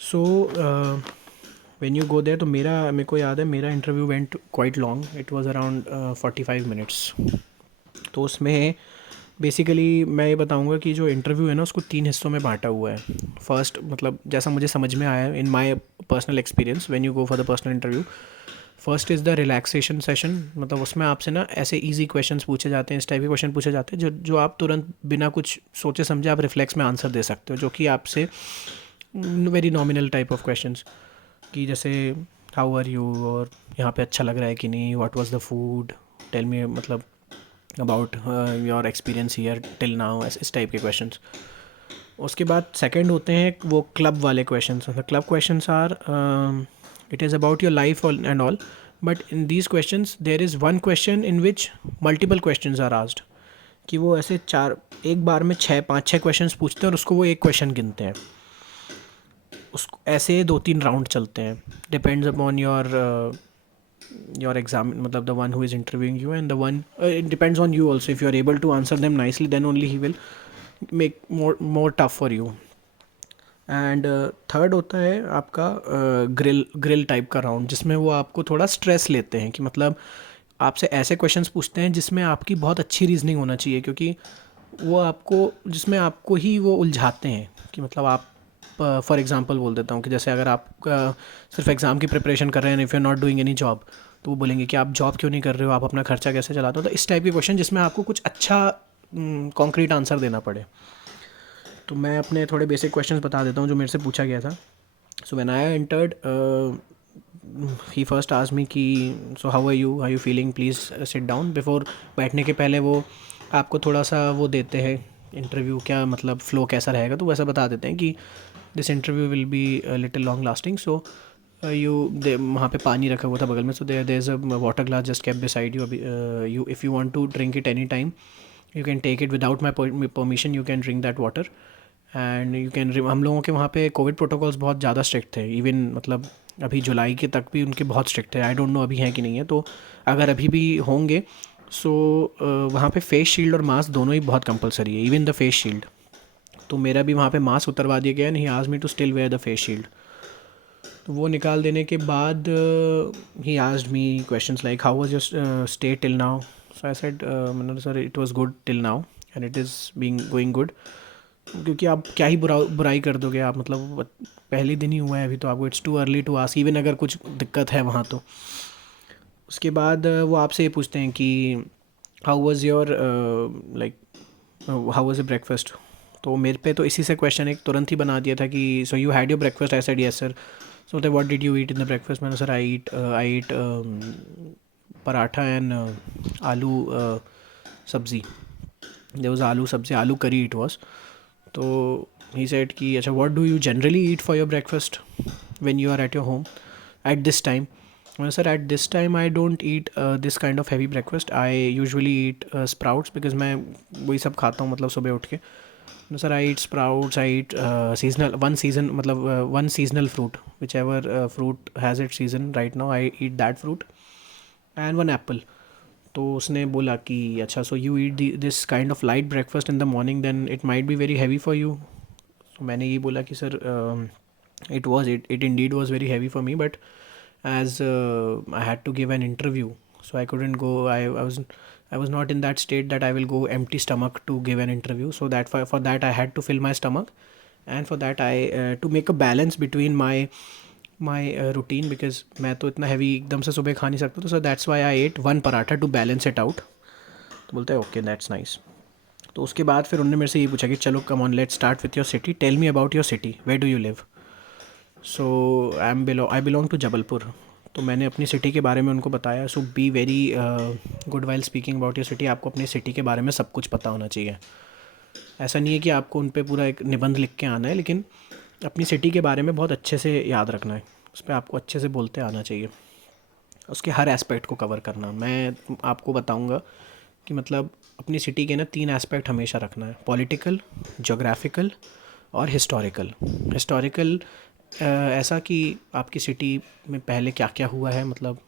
So when you go there, तो मेरे को याद है मेरा interview went quite long. It was around 45 minutes. तो उसमें बेसिकली मैं ये बताऊंगा कि जो इंटरव्यू है ना उसको 3 हिस्सों में बांटा हुआ है. फर्स्ट, मतलब जैसा मुझे समझ में आया in my personal experience when you go for the personal interview, first is the relaxation session. मतलब उसमें आपसे ना ऐसे इजी क्वेश्चंस पूछे जाते हैं, इस टाइप के क्वेश्चन पूछे जाते हैं जो आप तुरंत बिना कुछ सोचे समझे आप रिफ्लेक्स में आंसर दे सकते हो, जो कि आपसे very nominal type of questions, कि जैसे हाउ आर यू, और यहाँ पे अच्छा लग रहा है कि नहीं, what was the food, tell me, मतलब about your experience here till now, इस टाइप के क्वेश्चंस. उसके बाद सेकंड होते हैं वो क्लब वाले questions. Club questions are it is about your life and all, but in these questions there is one question in which multiple questions are asked. कि वो ऐसे एक बार में 5-6 क्वेश्चंस पूछते हैं और उसको वो एक क्वेश्चन गिनते हैं. उसको ऐसे 2-3 राउंड चलते हैं, डिपेंड्स अपॉन your exam, मतलब the one who is interviewing you, and the one it depends on you also. If you are able to answer them nicely, then only he will make more tough for you. And third होता है आपका grill type का round, जिसमें वो आपको थोड़ा stress लेते हैं, कि मतलब आपसे ऐसे क्वेश्चंस पूछते हैं जिसमें आपकी बहुत अच्छी रीजनिंग होना चाहिए, क्योंकि वो आपको, जिसमें आपको ही वो उलझाते हैं. कि मतलब आप, फॉर एग्जांपल बोल देता हूँ कि जैसे अगर आप सिर्फ एग्ज़ाम की प्रिपरेशन कर रहे हैं, if you are not doing any job, तो वो बोलेंगे कि आप जॉब क्यों नहीं कर रहे हो, आप अपना खर्चा कैसे चलाते हो. तो इस टाइप के क्वेश्चन जिसमें आपको कुछ अच्छा कॉन्क्रीट आंसर देना पड़े. तो मैं अपने थोड़े बेसिक क्वेश्चंस बता देता हूँ जो मेरे से पूछा गया था. So when I entered, he first asked me कि so how are you feeling, please sit down. Before बैठने के पहले वो आपको थोड़ा सा वो देते हैं, इंटरव्यू क्या मतलब फ़्लो कैसा रहेगा, तो वैसा बता देते हैं कि this interview will be little long lasting. So वहाँ पे पानी रखा हुआ था बगल में. So there is a water glass just kept beside you. You if you want to drink it any time, you can take it without my permission, you can drink that water. And you can, हम लोगों के वहाँ पे Covid protocols बहुत ज़्यादा strict थे. Even मतलब अभी जुलाई के तक भी उनके बहुत स्ट्रिक्ट थे. आई डोंट नो अभी हैं कि नहीं है, तो अगर अभी भी होंगे सो वहाँ पे फेस शील्ड और मास्क दोनों ही बहुत कंपलसरी है, इवन द फेस शील्ड. तो मेरा भी वहाँ पे मास्क उतरवा दिया गया, and he asked me to still wear the face shield. तो वो निकाल देने के बाद he asked me questions like how was your stay till now. So I said मतलब sir it was good till now and it is being going good. क्योंकि आप क्या ही बुराई कर दोगे आप, मतलब पहले दिन ही हुआ है अभी, तो आपको it's too early to ask, even अगर कुछ दिक्कत है वहाँ तो. उसके बाद वो आपसे ये पूछते हैं कि how was your like how was your breakfast. तो मेरे पे तो इसी से क्वेश्चन एक तुरंत ही बना दिया था कि so you had your breakfast. I said yes sir. So बोलते what did you eat in the breakfast. मैंने sir I eat paratha and aloo sabzi. There was आलू सब्ज़ी, आलू करी इट वाज. तो ही सेड कि अच्छा what do you generally eat for your breakfast when you are at your home at this time. Sir at this time I don't eat this kind of heavy breakfast. I usually eat sprouts, because मैं वही सब खाता हूँ मतलब सुबह उठ के. Sir I eat sprouts, I eat seasonal one seasonal fruit, which ever fruit has it season right now, I eat that fruit, and one apple. तो उसने बोला कि अच्छा so you eat this kind of light breakfast in the morning then it might be very heavy for you. तो मैंने ये बोला कि sir it indeed was very heavy for me, but as I had to give an interview, so I couldn't go. I was not in that state that I will go empty stomach to give an interview. So that for that I had to fill my stomach, and for that I to make a balance between my routine, because मैं तो इतना heavy एकदम से सुबह खा नहीं सकता, तो so that's why I ate one paratha to balance it out. तो बोलते हैं ओके दैट्स नाइस. तो उसके बाद फिर उन्होंने मेरे से ये पूछा कि चलो come on let's start with your city, tell me about your city, where do you live. So I belong to Jabalpur. तो मैंने अपनी सिटी के बारे में उनको बताया. So be very good while speaking about your city. आपको अपनी सिटी के बारे में सब कुछ पता होना चाहिए. ऐसा नहीं है कि आपको उन पर पूरा एक निबंध लिख के आना है, लेकिन अपनी सिटी के बारे में बहुत अच्छे से याद रखना है. उस पर आपको अच्छे से बोलते आना चाहिए. उसके हर एस्पेक्ट को कवर करना. मैं आपको बताऊंगा कि मतलब अपनी सिटी के ना 3 एस्पेक्ट हमेशा रखना है: पॉलिटिकल, जोग्राफिकल और हिस्टोरिकल. हिस्टोरिकल ऐसा कि आपकी सिटी में पहले क्या क्या हुआ है, मतलब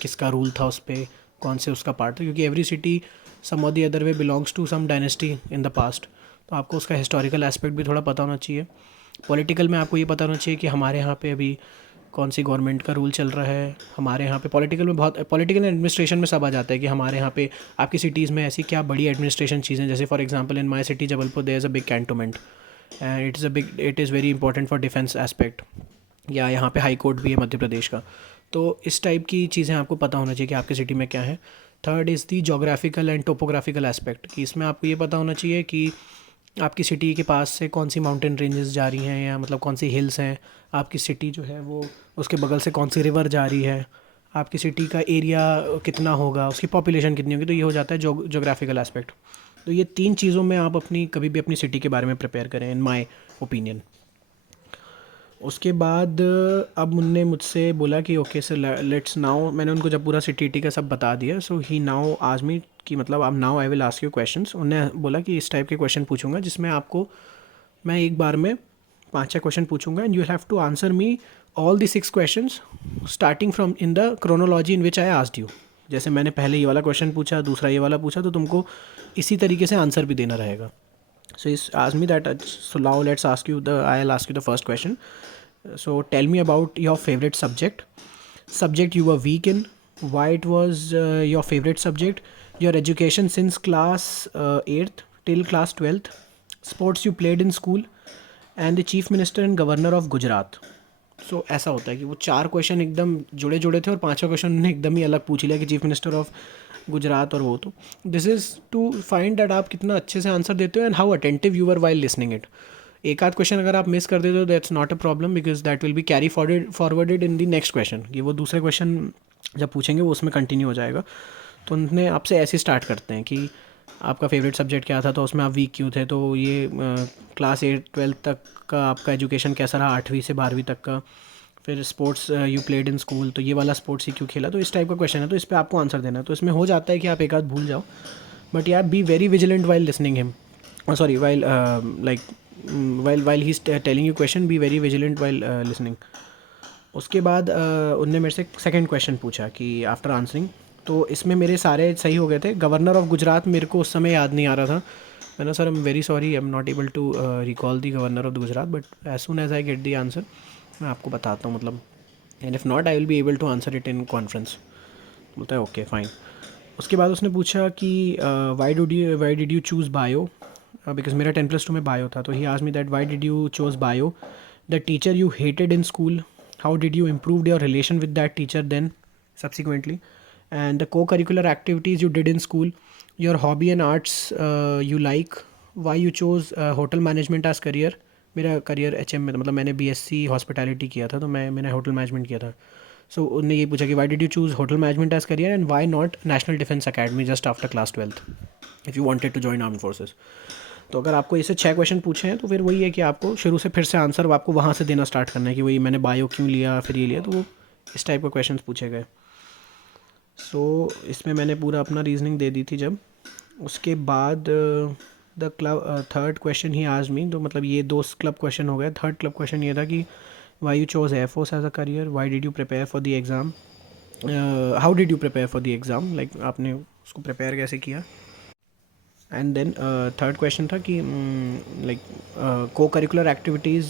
किसका रूल था उस पर, कौन से उसका पार्ट था, क्योंकि every city some or the other way belongs to some dynasty in the past. तो आपको उसका हिस्टोरिकल एस्पेक्ट भी थोड़ा पता होना चाहिए. पॉलिटिकल में आपको ये पता होना चाहिए कि हमारे यहाँ पे अभी कौन सी गवर्नमेंट का रूल चल रहा है. हमारे यहाँ पे पॉलिटिकल में बहुत पॉलिटिकल एडमिनिस्ट्रेशन में सब आ जाता है कि हमारे यहाँ पे आपकी सिटीज़ में ऐसी क्या बड़ी एडमिनिस्ट्रेशन चीज़ें, जैसे for example in my city Jabalpur there is a big cantonment and it is very important for defence aspect. या यहाँ पे हाई कोर्ट भी है मध्य प्रदेश का. तो इस टाइप की चीज़ें आपको पता होना चाहिए कि आपकी सिटी में क्या है. Third is the geographical and topographical aspect, कि इसमें आपको ये पता होना चाहिए कि आपकी सिटी के पास से कौन सी माउंटेन रेंजेस जा रही हैं, या मतलब कौन सी हिल्स हैं. आपकी सिटी जो है वो उसके बगल से कौन सी रिवर जा रही है. आपकी सिटी का एरिया कितना होगा, उसकी पॉपुलेशन कितनी होगी. तो ये हो जाता है जोग्राफिकल एस्पेक्ट. तो ये 3 चीज़ों में आप अपनी कभी भी अपनी सिटी के बारे में प्रिपेयर करें, इन माय ओपिनियन. उसके बाद अब उनने मुझसे बोला कि ओके सर लेट्स नाउ, मैंने उनको जब पूरा सिटी का सब बता दिया. सो ही नाउ आज मी कि मतलब अब now I will ask you questions. उन्होंने बोला कि इस टाइप के क्वेश्चन पूछूंगा जिसमें आपको मैं एक बार में 5-6 क्वेश्चन पूछूंगा, and you have to answer me all the 6 questions starting from in the chronology in which I asked you. जैसे मैंने पहले ये वाला क्वेश्चन पूछा, दूसरा ये वाला पूछा, तो तुमको इसी तरीके से आंसर भी देना रहेगा. So he's asked me that. So now let's ask you I'll ask you the first question. So tell me about your favorite subject you were weak in, why it was your favorite subject, your education since class 8th till class 12th, sports you played in school, and the chief minister and governor of Gujarat. So ऐसा होता है कि वो 4 question एकदम जुड़े जुड़े थे और 5वां क्वेश्चन उन्होंने एकदम ही अलग पूछ लिया कि चीफ मिनिस्टर ऑफ गुजरात और वो. तो this is to find that आप कितना अच्छे से आंसर देते हो and how attentive you are while listening it. एक आध क्वेश्चन अगर आप मिस कर देते हो that's not a problem, because that will be carry forwarded in the next question. ये वो दूसरे क्वेश्चन जब पूछेंगे वो उसमें कंटिन्यू हो जाएगा. तो उन्होंने आपसे ऐसे स्टार्ट करते हैं कि आपका फेवरेट सब्जेक्ट क्या था, तो उसमें आप वीक क्यों थे, तो ये क्लास 8-12 तक का आपका एजुकेशन कैसा रहा, 8वीं से 12वीं तक का. फिर sports you played in school, तो ये वाला स्पोर्ट्स ही क्यों खेला. तो इस टाइप का क्वेश्चन है, तो इस पर आपको आंसर देना है. तो इसमें हो जाता है कि आप एक आध भूल जाओ, बट यार be very vigilant while listening him, sorry while like while he is telling you question, be very vigilant while listening. उसके बाद उनने मेरे से सेकंड क्वेश्चन पूछा कि आफ्टर आंसरिंग, तो इसमें मेरे सारे सही हो गए थे. गवर्नर ऑफ गुजरात मेरे को उस समय याद नहीं आ रहा था. मैंने sir I am very sorry, I am not able to recall the governor of the Gujarat, but as soon as I get the answer मैं आपको बताता हूँ, मतलब and if not I will be able to answer it in conference. बोलता है okay fine. उसके बाद उसने पूछा कि why did you choose bio, because मेरा 10+2 में बायो था. तो he asked me that why did you choose bio, the teacher you hated in school, how did you improve your relation with that teacher then subsequently, and the co-curricular activities you did in school, your hobby and arts you like, why you chose hotel management as career. मेरा career HM में था, मतलब मैंने BSc hospitality किया था, तो मैंने hotel management किया था. सो उन्होंने ये पूछा कि why did you choose hotel management as career and why not national defence academy just after class 12th if you wanted to join armed forces. तो अगर आपको इसे 6 क्वेश्चन पूछे हैं, तो फिर वही है कि आपको शुरू से फिर से आंसर आपको वहाँ से देना स्टार्ट करना है कि वही मैंने बायो क्यों लिया, फिर ये लिया. तो वो इस टाइप के क्वेश्चन पूछे गए. सो इसमें मैंने पूरा अपना रीजनिंग दे दी थी जब. उसके बाद द क्लब थर्ड क्वेश्चन ही आज मी, तो मतलब ये 2 क्लब क्वेश्चन हो गए. थर्ड क्लब क्वेश्चन ये था कि why you chose air force as a career, why did you prepare for the exam, how did you prepare for the exam, like आपने उसको प्रिपेयर कैसे किया। एंड देन थर्ड क्वेश्चन था कि like co curricular activities,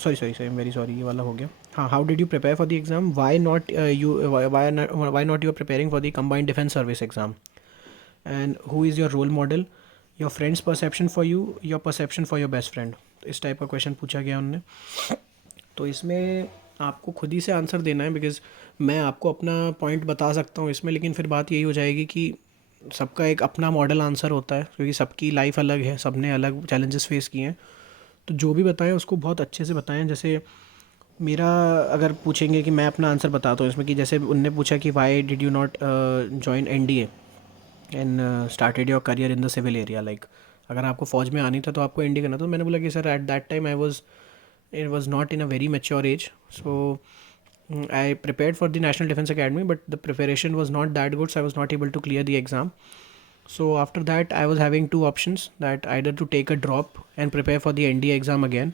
sorry very sorry, ये वाला हो गया। हाँ, how did you prepare for the exam, why not you why not you are preparing for the combined defence service exam, and who is your role model, your friends perception for you, your perception for your best friend. इस type का question पूछा गया उनने। तो इसमें आपको खुद ही से आंसर देना है, बिकॉज़ मैं आपको अपना पॉइंट बता सकता हूँ इसमें, लेकिन फिर बात यही हो जाएगी कि सबका एक अपना मॉडल आंसर होता है, क्योंकि सबकी लाइफ अलग है, सबने अलग चैलेंजेस फेस किए हैं। तो जो भी बताएं उसको बहुत अच्छे से बताएं। जैसे मेरा अगर पूछेंगे कि मैं अपना आंसर बताता हूँ इसमें, कि जैसे उनने पूछा कि why did you not join NDA and started your career in the civil area, like अगर आपको फ़ौज में आनी था तो आपको एनडी करना था। तो मैंने बोला कि sir eight that time it was not in a very mature age, so I prepared for the National Defence Academy, but the preparation was not that good, so I was not able to clear the exam. So after that I was having two options, that either to take a drop and prepare for the NDA exam again,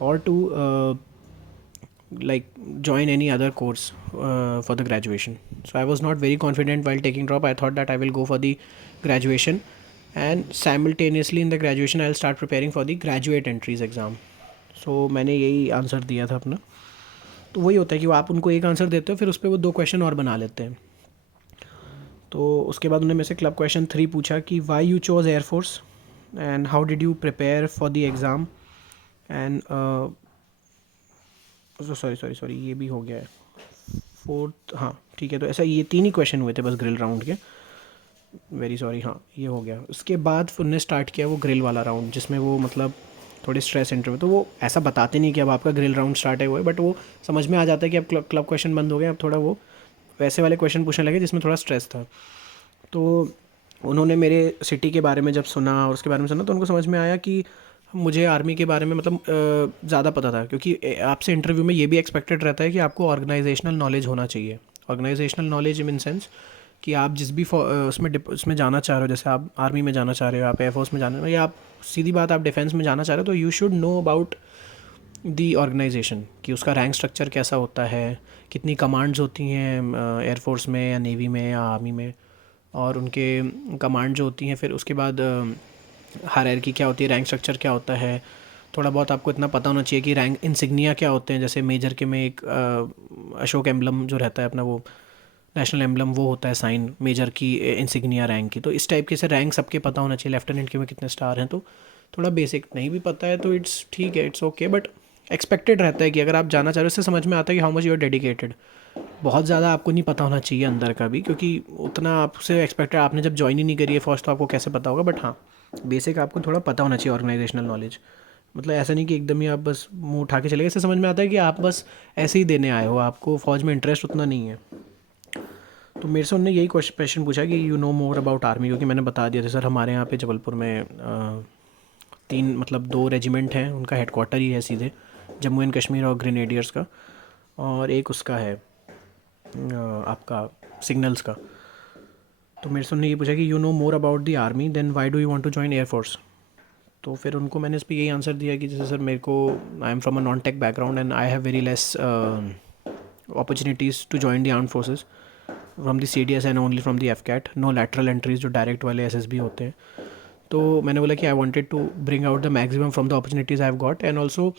or to like join any other course for the graduation. So I was not very confident while taking drop. I thought that I will go for the graduation, and simultaneously in the graduation I'll start preparing for the graduate entries exam. सो मैंने यही answer दिया था अपना। तो वही होता है कि वो आप उनको एक आंसर देते हो, फिर उस पर वो 2 क्वेश्चन और बना लेते हैं। तो उसके बाद उन्होंने मेरे से क्लब क्वेश्चन 3 पूछा कि why you chose air force and how did you prepare for the exam, and sorry ये भी हो गया है 4th। हाँ ठीक है, तो ऐसा ये 3 ही क्वेश्चन हुए थे बस ग्रिल राउंड के, वेरी सॉरी। हाँ ये हो गया। उसके बाद फिर उन्होंने स्टार्ट किया वो ग्रिल वाला राउंड, जिसमें वो मतलब थोड़े स्ट्रेस सेंटर में, तो वो ऐसा बताते नहीं कि अब आपका ग्रिल राउंड स्टार्ट है वो है, बट वो समझ में आ जाता है कि अब क्लब क्वेश्चन बंद हो गए, अब थोड़ा वो वैसे वाले क्वेश्चन पूछने लगे जिसमें थोड़ा स्ट्रेस था। तो उन्होंने मेरे सिटी के बारे में जब सुना और उसके बारे में सुना, तो उनको समझ में आया कि मुझे आर्मी के बारे में मतलब ज़्यादा पता था, क्योंकि आपसे इंटरव्यू में ये भी एक्सपेक्टेड रहता है कि आपको ऑर्गेनाइजेशनल नॉलेज होना चाहिए। ऑर्गेनाइजेशनल नॉलेज इन सेंस कि आप जिस भी उसमें जाना चाह रहे हो, जैसे आप आर्मी में जाना चाह रहे हो, आप एयरफोर्स में जाना, या आप सीधी बात आप डिफेंस में जाना चाह रहे हो, तो you should know about the organisation, कि उसका रैंक स्ट्रक्चर कैसा होता है, कितनी कमांड्स होती हैं एयरफोर्स में या नेवी में या आर्मी में, और उनके कमांड जो होती हैं, फिर उसके बाद हायरार्की क्या होती है, रैंक स्ट्रक्चर क्या होता है। थोड़ा बहुत आपको इतना पता होना चाहिए कि रैंक इंसिग्निया क्या होते हैं। जैसे मेजर के में एक अशोक एम्बलम जो रहता है अपना, वो नेशनल एम्बलम, वो होता है साइन मेजर की इंसिग्निया रैंक की। तो इस टाइप के से रैंक सबके पता होना चाहिए। लेफ्टिनेंट के में कितने स्टार हैं, तो थोड़ा बेसिक नहीं भी पता है तो इट्स ठीक है, इट्स ओके, बट एक्सपेक्टेड रहता है कि अगर आप जाना चाह रहे हो, इससे समझ में आता है कि how much you are dedicated. बहुत ज़्यादा आपको नहीं पता होना चाहिए अंदर का भी, क्योंकि उतना आपसे एक्सपेक्टेड, आपने जब ज्वाइन ही नहीं करी है फर्स्ट, तो आपको कैसे पता होगा। बट हाँ, बेसिक आपको थोड़ा पता होना चाहिए ऑर्गेनाइजेशनल नॉलेज। मतलब ऐसा नहीं कि एकदम ही आप बस मुंह उठा के चले गए। इससे समझ में आता है कि आप बस ऐसे ही देने आए हो, आपको फ़ौज में इंटरेस्ट उतना नहीं है। तो मेरे से उन्होंने यही क्वेश्चन पूछा कि you know more about army, क्योंकि मैंने बता दिया था सर हमारे यहाँ पे जबलपुर में 3 मतलब 2 रेजिमेंट हैं, उनका हेडक्वार्टर ही है सीधे जम्मू एंड कश्मीर और ग्रेनेडियर्स का, और एक उसका है आपका सिग्नल्स का। तो मेरे से उन्होंने ये पूछा कि you know more about the army, then why do you want to join air force. तो फिर उनको मैंने इस पर यही आंसर दिया कि जैसे सर मेरे को, I am from a non tech background and I have very less opportunities to join the armed forces from the CDS and only from the FCAT, no lateral entries जो direct वाले SSB होते हैं। तो मैंने बोला कि I wanted to bring out the maximum from the opportunities I have got, and also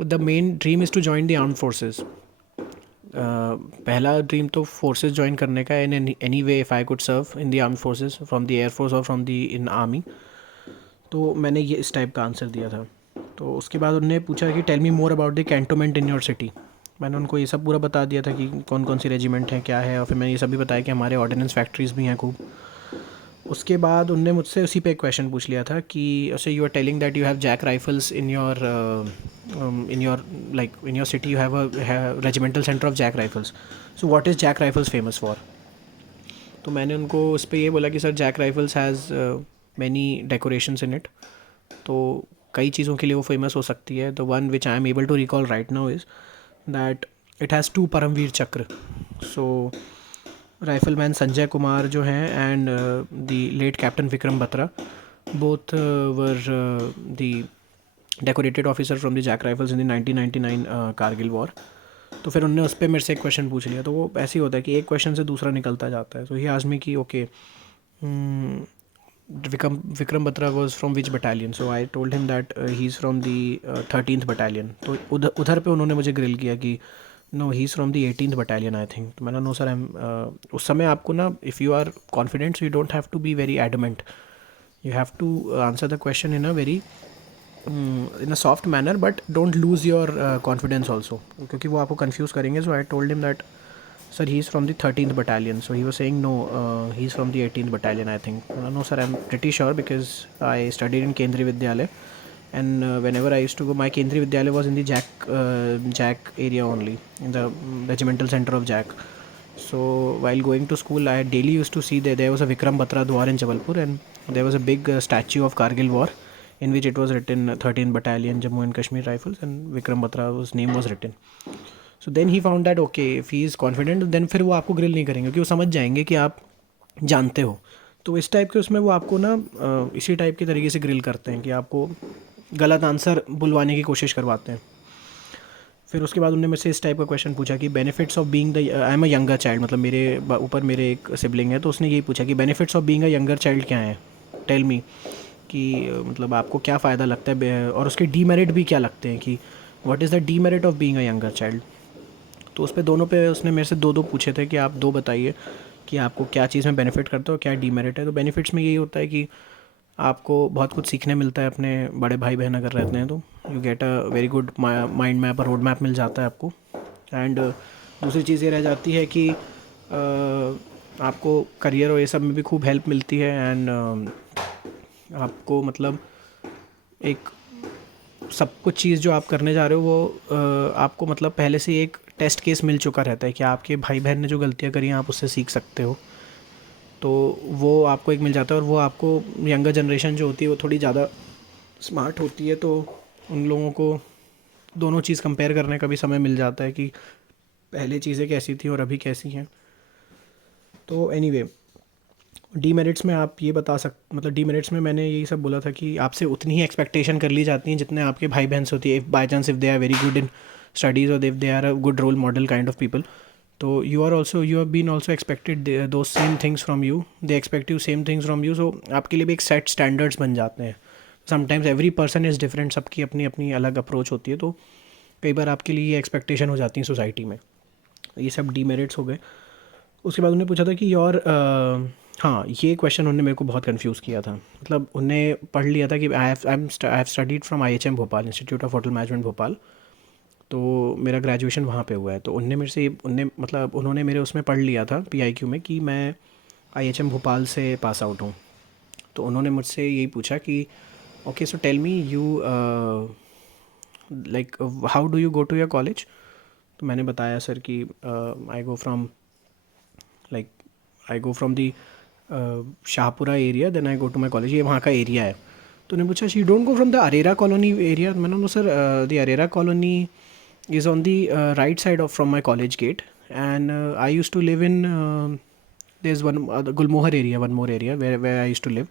the main dream is to join the armed forces. पहला dream तो फोर्सेज ज्वाइन करने का, in any way if I could serve in the armed forces from the air force or from the in army. तो मैंने ये इस type का answer दिया था। तो उसके बाद उन्होंने पूछा कि tell me more about the cantonment in your city. मैंने उनको ये सब पूरा बता दिया था कि कौन कौन सी रेजिमेंट हैं क्या है, और फिर मैंने ये सब भी बताया कि हमारे ऑर्डिनेंस फैक्ट्रीज़ भी हैं खूब। उसके बाद उनने मुझसे उसी पे एक क्वेश्चन पूछ लिया था कि उसे you are telling that you have JAK rifles in your like in your city, you have a regimental centre of JAK rifles, so what is JAK rifles famous for. तो मैंने उनको उस पर ये बोला कि sir JAK rifles has many decorations in it. तो कई चीज़ों के लिए वो फेमस हो सकती है। The one which I am able to recall right now is that it has 2 Paramvir Chakra. So rifleman Sanjay Kumar जो हैं and the late captain Vikram Batra, both were the decorated officer from the JAK rifles in the 1999 Kargil war. तो फिर उनने उस पर मेरे से एक क्वेश्चन पूछ लिया। तो वो ऐसे ही होता है कि एक क्वेश्चन से दूसरा निकलता जाता है। तो ही आज़मी कि okay Vikram Batra was from which battalion? So I told him that he's from the 13th battalion. तो उधर पे उन्होंने मुझे ग्रिल किया कि no he is from the 18th battalion I think. तो मैंने नो सर, आई एम उस समय आपको ना, if you are confident so you don't have to be very adamant. You have to answer the question in a very in a soft manner, but don't lose your confidence also, क्योंकि वो आपको confuse करेंगे. So I told him that sir he is from the 13th battalion. So he was saying no, he is from the 18th battalion I think. No sir, I'm pretty sure because I studied in Kendriya Vidyalaya, and whenever I used to go, my Kendriya Vidyalaya was in the JAC area only, in the regimental center of JAC. So while going to school, I daily used to see there was a Vikram Batra Dwar in Jabalpur, and there was a big statue of Kargil war in which it was written 13th Battalion Jammu and Kashmir Rifles, and Vikram Batra's name was written. So then he found that okay, if he is confident, then फिर वो आपको grill नहीं करेंगे, क्योंकि वो समझ जाएंगे कि आप जानते हो. तो इस टाइप के उसमें वो आपको ना इसी टाइप के तरीके से ग्रिल करते हैं कि आपको गलत आंसर बुलवाने की कोशिश करवाते हैं. फिर उसके बाद उन्होंने मेरे से इस टाइप का क्वेश्चन पूछा कि benefits of being the, I am a younger child, मतलब मेरे ऊपर मेरे एक सिबलिंग है, तो उसने यही पूछा कि benefits of being a younger child क्या है, टेल मी, कि मतलब आपको क्या फ़ायदा लगता है, और उसके डीमेरिट भी क्या लगते हैं, कि what is the demerit of being a younger child. तो उस पर दोनों पे उसने मेरे से दो पूछे थे कि आप दो बताइए कि आपको क्या चीज़ में बेनिफिट करते हो, क्या डीमेरिट है. तो बेनिफिट्स में यही होता है कि आपको बहुत कुछ सीखने मिलता है अपने बड़े भाई बहन अगर रहते हैं तो. You get a very good mind map, road map मिल जाता है आपको. एंड दूसरी चीज़ ये रह जाती है कि आपको करियर और ये सब में भी खूब हेल्प मिलती है. एंड आपको मतलब एक सब कुछ चीज़ जो आप करने जा रहे हो वो आपको मतलब पहले से एक टेस्ट केस मिल चुका रहता है कि आपके भाई बहन ने जो गलतियाँ करी हैं आप उससे सीख सकते हो. तो वो आपको एक मिल जाता है. और वो आपको यंगर जनरेशन जो होती है वो थोड़ी ज़्यादा स्मार्ट होती है, तो उन लोगों को दोनों चीज़ कंपेयर करने का भी समय मिल जाता है कि पहले चीज़ें कैसी थी और अभी कैसी हैं. तो एनीवे, डीमेरिट्स में आप ये मतलब डीमेरिट्स में मैंने यही सब बोला था कि आपसे उतनी ही एक्सपेक्टेशन कर ली जाती हैं जितने आपके भाई बहन से होती है. If by chance if they are very good in studies और if they are a good role model kind of people, तो you have been also expected to same things from you, they expect you same things from you. So आपके लिए भी एक set standards बन जाते हैं. Sometimes every person is different, सबकी अपनी अपनी अलग अप्रोच होती है. तो कई बार आपके लिए ये एक्सपेक्टेशन हो जाती है सोसाइटी में. ये सब डीमेरिट्स हो गए. उसके बाद उन्होंने पूछा था कि हाँ, ये क्वेश्चन उन्होंने मेरे को बहुत कंफ्यूज किया था. मतलब उन्होंने पढ़ लिया था कि I have studied from IHM Bhopal, institute of hotel management Bhopal. तो मेरा ग्रेजुएशन वहाँ पे हुआ है. तो उन्होंने मेरे उसमें पढ़ लिया था PIQ में कि मैं IHM भोपाल से पास आउट हूँ. तो उन्होंने मुझसे यही पूछा कि okay so tell me you like how do you go to your college. तो मैंने बताया सर कि I go from the Shahpura area, then I go to my college. ये वहाँ का एरिया है. तो उन्होंने पूछा you don't go from the Arera colony area. मैंने बोला sir the Arera colony is on the right side of from my college gate, and I used to live in there's one Gulmohar area, one more area where I used to live.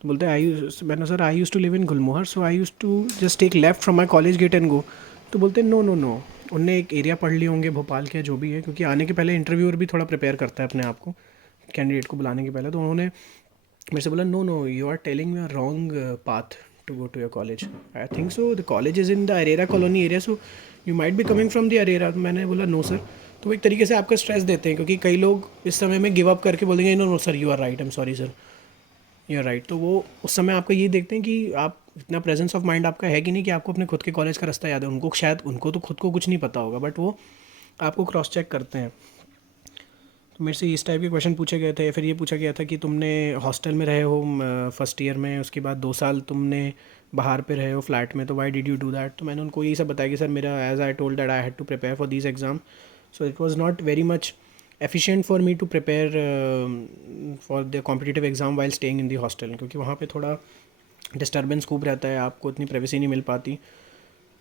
तो बोलते हैं मैंने sir I use to live in Gulmohar, so I use to just take left from my college gate and go. तो बोलते हैं no no no, उनने एक area पढ़ लिए होंगे भोपाल के जो भी है, क्योंकि आने के पहले इंटरव्यूअर भी थोड़ा प्रिपेयर करता है अपने आप को कैंडिडेट को बुलाने के पहले. तो उन्होंने मेरे से बोला no no, you are telling me a wrong path to go to your college. I think so. The college is in the Arera colony area, so you might be coming from the Arera. मैंने बोला no sir. तो वो एक तरीके से आपका stress देते हैं, क्योंकि कई लोग इस समय में गिव अप करके बोलेंगे no no sir you are right, I am sorry sir you are right. तो वो उस समय आपका ये देखते हैं कि आप इतना प्रेजेंस ऑफ माइंड आपका है कि नहीं कि आपको अपने खुद के कॉलेज का रास्ता याद है. उनको तो खुद को कुछ नहीं पता होगा, बट वो आपको क्रॉस चेक करते हैं. तो मेरे से इस टाइप के क्वेश्चन पूछे गए थे. फिर ये पूछा गया था कि तुमने हॉस्टल में रहे हो फर्स्ट ईयर में, उसके बाद 2 साल तुमने बाहर पे रहे हो फ्लैट में, तो why did you do that. तो मैंने उनको यही सब बताया कि सर मेरा as I told that I had to prepare for these exam, so it was not very much efficient for me to prepare for the competitive exam while staying in the hostel, क्योंकि वहाँ पे थोड़ा disturbance खूब रहता है, आपको इतनी privacy नहीं मिल पाती.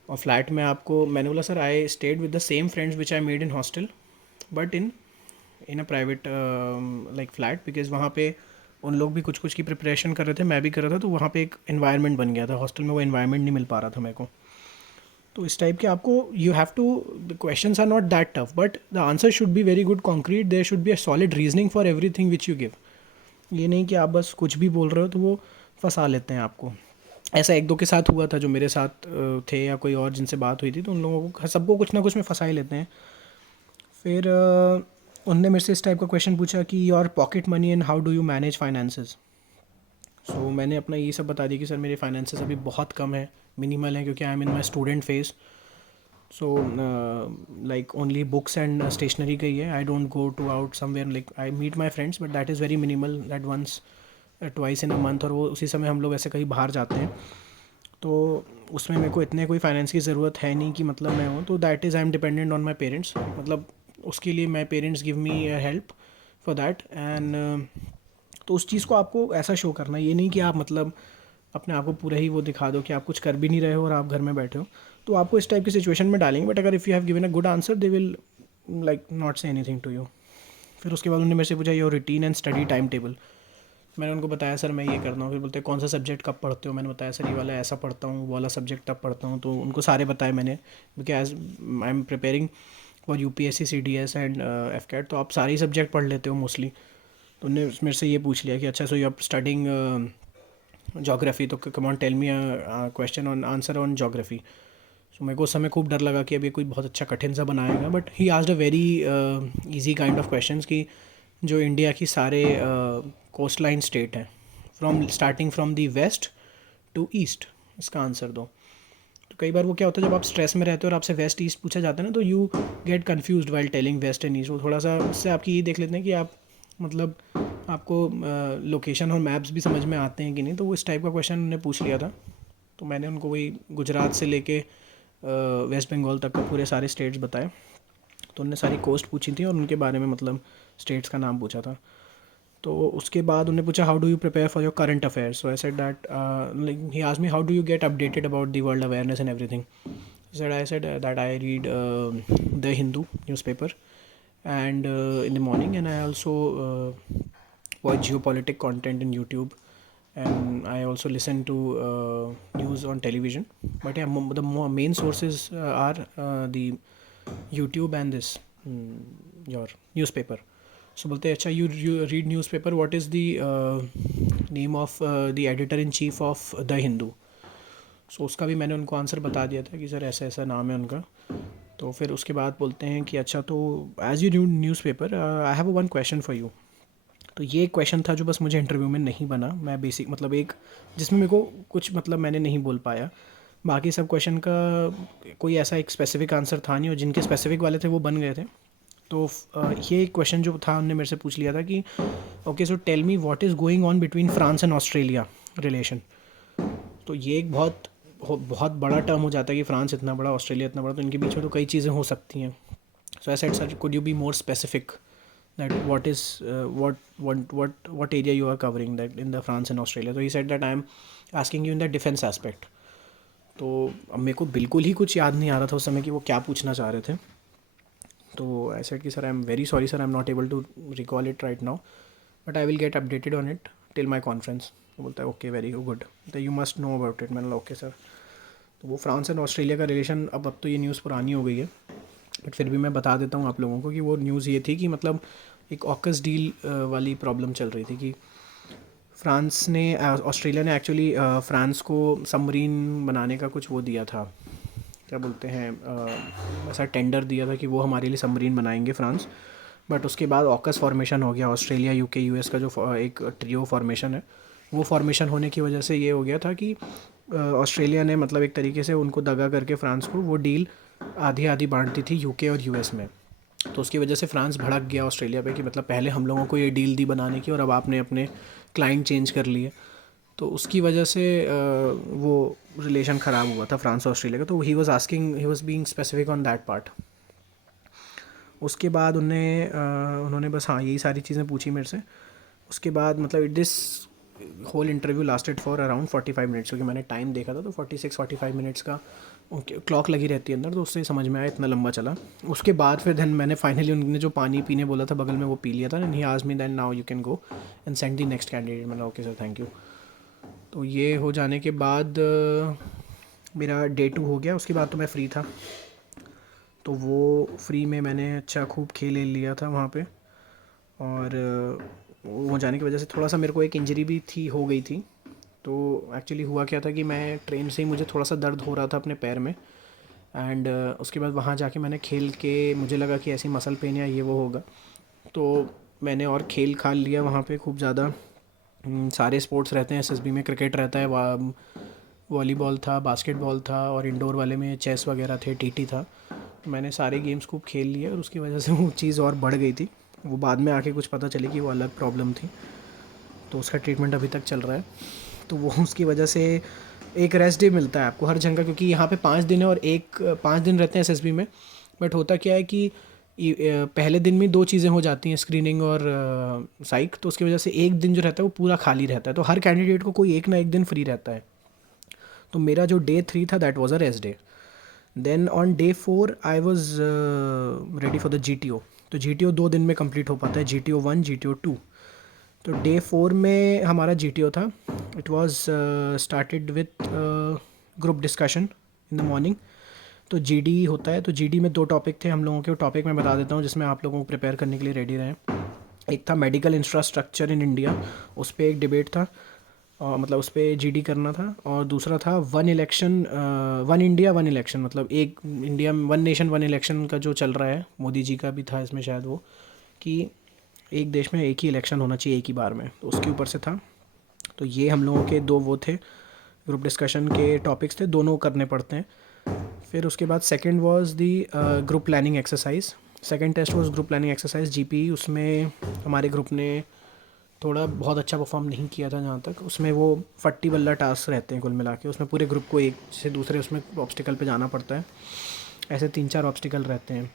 और फ्लैट में आपको, मैंने बोला sir I stayed with the same friends which I made in hostel but in a private like flat, because वहाँ पे उन लोग भी कुछ की प्रिपरेशन कर रहे थे, मैं भी कर रहा था. तो वहाँ पे एक एनवायरनमेंट बन गया था. हॉस्टल में वो एनवायरनमेंट नहीं मिल पा रहा था मेरे को. तो इस टाइप के आपको you have to, the questions are not that tough, but the answer should be very good concrete. There should be a solid reasoning for everything which you give. ये नहीं कि आप बस कुछ भी बोल रहे हो तो वो फंसा लेते हैं आपको। ऐसा एक दो के साथ हुआ था जो मेरे साथ थे या कोई और जिनसे बात हुई थी, तो उन लोगों को सबको कुछ ना कुछ में फंसा ही लेते हैं। फिर उनने मेरे से इस टाइप का क्वेश्चन पूछा कि your pocket money and how do you manage finances. So मैंने अपना ये सब बता दिया कि सर मेरे फाइनेंसेस अभी बहुत कम है, मिनिमल है, क्योंकि I am in my student phase. So like only books and stationery का ही है। I don't go to out somewhere, like I meet my friends but that is very minimal, that once twice in a month, और वो उसी समय हम लोग ऐसे कहीं बाहर जाते हैं। तो उसमें मेरे को इतने कोई फाइनेंस की ज़रूरत है नहीं कि मतलब मैं हूँ, तो that is I am dependent on my parents. मतलब उसके लिए my parents give me help for that. And तो उस चीज़ को आपको ऐसा शो करना, ये नहीं कि आप मतलब अपने आप को पूरा ही वो दिखा दो कि आप कुछ कर भी नहीं रहे हो और आप घर में बैठे हो। तो आपको इस टाइप की सिचुएशन में डालेंगे, बट अगर if you have given a good answer they will like not say anything to you. फिर उसके बाद उन्होंने मेरे से पूछा your routine and study time table. मैंने उनको बताया सर मैं ये करता हूँ। फिर बोलते कौन सा सब्जेक्ट कब पढ़ते हो। मैंने बताया सर ये वाला ऐसा पढ़ता हूँ, वो वाला सब्जेक्ट तब पढ़ता हूँ। तो उनको सारे बताए मैंने, क्योंकि as I am preparing for UPSC CDS and FCAT, तो आप सारे सब्जेक्ट पढ़ लेते हो मोस्टली। तो उन्होंने मेरे से ये पूछ लिया कि अच्छा so you are studying geography, तो come on tell me question on answer on geography. So मेरे को उस समय खूब डर लगा कि अभी कोई बहुत अच्छा कठिन सा बनाएगा, but he asked a very easy kind of questions कि जो इंडिया की सारे कोस्ट लाइन स्टेट हैं, from starting from the west to east, इसका आंसर दो। तो कई बार वो क्या होता है, जब आप स्ट्रेस में रहते हो और आपसे वेस्ट ईस्ट पूछा जाता है ना, तो you get confuse while telling west and east. वो थोड़ा सा उससे आपकी ये देख लेते हैं कि आप मतलब आपको लोकेशन और मैप्स भी समझ में आते हैं कि नहीं। तो वो इस टाइप का क्वेश्चन उन्होंने पूछ लिया था। तो मैंने उनको वही गुजरात से लेके वेस्ट बंगाल तक का पूरे सारे स्टेट्स बताए। तो उनने सारी कोस्ट पूछी थी और उनके बारे में मतलब स्टेट्स का नाम पूछा था। तो उसके बाद उन्होंने पूछा how do you prepare for your current affairs. So I said that he asked me how do you get updated about the world awareness and everything. I said that I read the Hindu newspaper and in the morning, and I also watch geopolitic content in YouTube, and I also listen to news on television. But yeah, the main sources are the YouTube and this your newspaper. So बोलते हैं अच्छा you read newspaper, what is the name of the editor in chief of the Hindu? सो उसका भी मैंने उनको answer बता दिया था कि सर ऐसा ऐसा नाम है उनका। तो फिर उसके बाद बोलते हैं कि अच्छा तो as you new newspaper I have one question for you. तो ये एक क्वेश्चन था जो बस मुझे इंटरव्यू में नहीं बना। मैं बेसिक मतलब एक जिसमें मेरे को कुछ मतलब मैंने नहीं बोल पाया। बाकी सब क्वेश्चन का कोई ऐसा एक स्पेसिफिक आंसर था नहीं, और जिनके स्पेसिफिक वाले थे वो बन गए थे। तो ये क्वेश्चन जो था उनने मेरे से पूछ लिया था कि okay so tell me what is going on between France and Australia relation. तो ये एक बहुत बड़ा टर्म हो जाता है कि फ्रांस इतना बड़ा, ऑस्ट्रेलिया इतना बड़ा, तो इनके बीच में तो कई चीज़ें हो सकती हैं। So I said sir could you be more specific that what is what area you are covering that in the France and Australia. So he said that I am asking you in the defense aspect. तो अब मेरे को बिल्कुल ही कुछ याद नहीं आ रहा था उस समय कि वो क्या पूछना चाह रहे थे। तो आई सेड कि sir I am very sorry sir, I am not able to recall it right now, but I will get updated on it till my conference. तो बोलता है ओके वेरी गुड, तो you must know about it. मैंने बोला okay sir. तो वो France and Australia का relation, अब तो ये न्यूज़ पुरानी हो गई है, बट फिर भी मैं बता देता हूँ आप लोगों को कि वो न्यूज़ ये थी कि मतलब एक ऑकस डील वाली प्रॉब्लम चल रही थी कि फ्रांस ने ऑस्ट्रेलिया ने एक्चुअली फ्रांस को सबमरीन बनाने का कुछ वो दिया था, क्या बोलते हैं, ऐसा टेंडर दिया था कि वो हमारे लिए सबमरीन बनाएंगे फ्रांस। बट उसके बाद ऑकस फॉर्मेशन हो गया, ऑस्ट्रेलिया UK US का जो एक ट्रियो फॉर्मेशन है, वो फॉर्मेशन होने की वजह से ये हो गया था कि ऑस्ट्रेलिया ने मतलब एक तरीके से उनको दगा करके फ्रांस को वो डील आधी आधी बांटती थी UK और US में। तो उसकी वजह से फ्रांस भड़क गया ऑस्ट्रेलिया पे कि मतलब पहले हम लोगों को ये डील दी बनाने की और अब आपने अपने क्लाइंट चेंज कर लिए। तो उसकी वजह से वो रिलेशन ख़राब हुआ था फ्रांस और ऑस्ट्रेलिया का। तो he was being specific on that part. उसके बाद उन्होंने बस हाँ यही सारी चीज़ें पूछी मेरे से। उसके बाद मतलब this whole interview lasted for around 45 minutes, क्योंकि मैंने टाइम देखा था तो 46-45 मिनट्स का क्लॉक लगी रहती है अंदर, तो उससे समझ में आया इतना लंबा चला। उसके बाद फिर देन मैंने फाइनली उन्होंने जो पानी पीने बोला था बगल में वो पी लिया था। And he asked me then now you can go and send the next candidate. मतलब ओके सर थैंक यू। तो ये हो जाने के बाद मेरा Day 2 हो गया। उसके बाद तो मैं फ्री था, तो वो फ्री में मैंने अच्छा खूब खेल लिया था वहाँ पे। और हो जाने की वजह से थोड़ा सा मेरे को एक इंजरी भी थी, हो गई थी। तो एक्चुअली हुआ क्या था कि मैं ट्रेन से ही मुझे थोड़ा सा दर्द हो रहा था अपने पैर में। एंड उसके बाद वहाँ जाके मैंने खेल के मुझे लगा कि ऐसी मसल पेन या ये वो होगा, तो मैंने और खेल खाल लिया वहाँ पे खूब ज़्यादा। सारे स्पोर्ट्स रहते हैं एसएसबी में, क्रिकेट रहता है, वॉलीबॉल था, बास्केटबॉल था, और इंडोर वाले में चेस वगैरह थे, टीटी था। तो मैंने सारे गेम्स खूब खेल लिए और उसकी वजह से वो चीज़ और बढ़ गई थी। वो बाद में आके कुछ पता चली कि वो अलग प्रॉब्लम थी, तो उसका ट्रीटमेंट अभी तक चल रहा है। तो वो उसकी वजह से एक रेस्ट डे मिलता है आपको हर जगह, क्योंकि यहाँ पे 5 दिन है और 5 दिन रहते हैं एसएसबी में। बट होता क्या है कि पहले दिन में 2 चीज़ें हो जाती हैं, स्क्रीनिंग और साइक, तो उसकी वजह से एक दिन जो रहता है वो पूरा खाली रहता है। तो हर कैंडिडेट को कोई एक ना एक दिन फ्री रहता है। तो मेरा जो डे 3 था that was a rest day. Then on day 4 I was ready for the GTO. तो जीटीओ 2 दिन में कंप्लीट हो पाता है, जीटीओ 1, जीटीओ 2। तो डे 4 में हमारा जीटीओ था। It was started with group discussion in the morning. तो जीडी होता है, तो जीडी में 2 टॉपिक थे हम लोगों के। वो टॉपिक मैं बता देता हूँ जिसमें आप लोगों को प्रिपेयर करने के लिए रेडी रहें। एक था मेडिकल इंफ्रास्ट्रक्चर इन इंडिया, उस पर एक डिबेट था, और मतलब उस पर जीडी करना था। और दूसरा था one election, one India one election, मतलब एक India one nation one election का जो चल रहा है, मोदी जी का भी था इसमें शायद वो, कि एक देश में एक ही इलेक्शन होना चाहिए एक ही बार में, तो उसके ऊपर से था। तो ये हम लोगों के 2 वो थे, ग्रुप डिस्कशन के टॉपिक्स थे, दोनों करने पड़ते हैं। फिर उसके बाद second was the group planning exercise. Second test was group planning exercise GP. उसमें हमारे ग्रुप ने थोड़ा बहुत अच्छा परफॉर्म नहीं किया था जहाँ तक। उसमें वो फट्टी बल्ला टास्क रहते हैं कुल मिला के, उसमें पूरे ग्रुप को एक से दूसरे उसमें ऑब्स्टिकल पे जाना पड़ता है। ऐसे 3-4 ऑब्स्टिकल रहते हैं।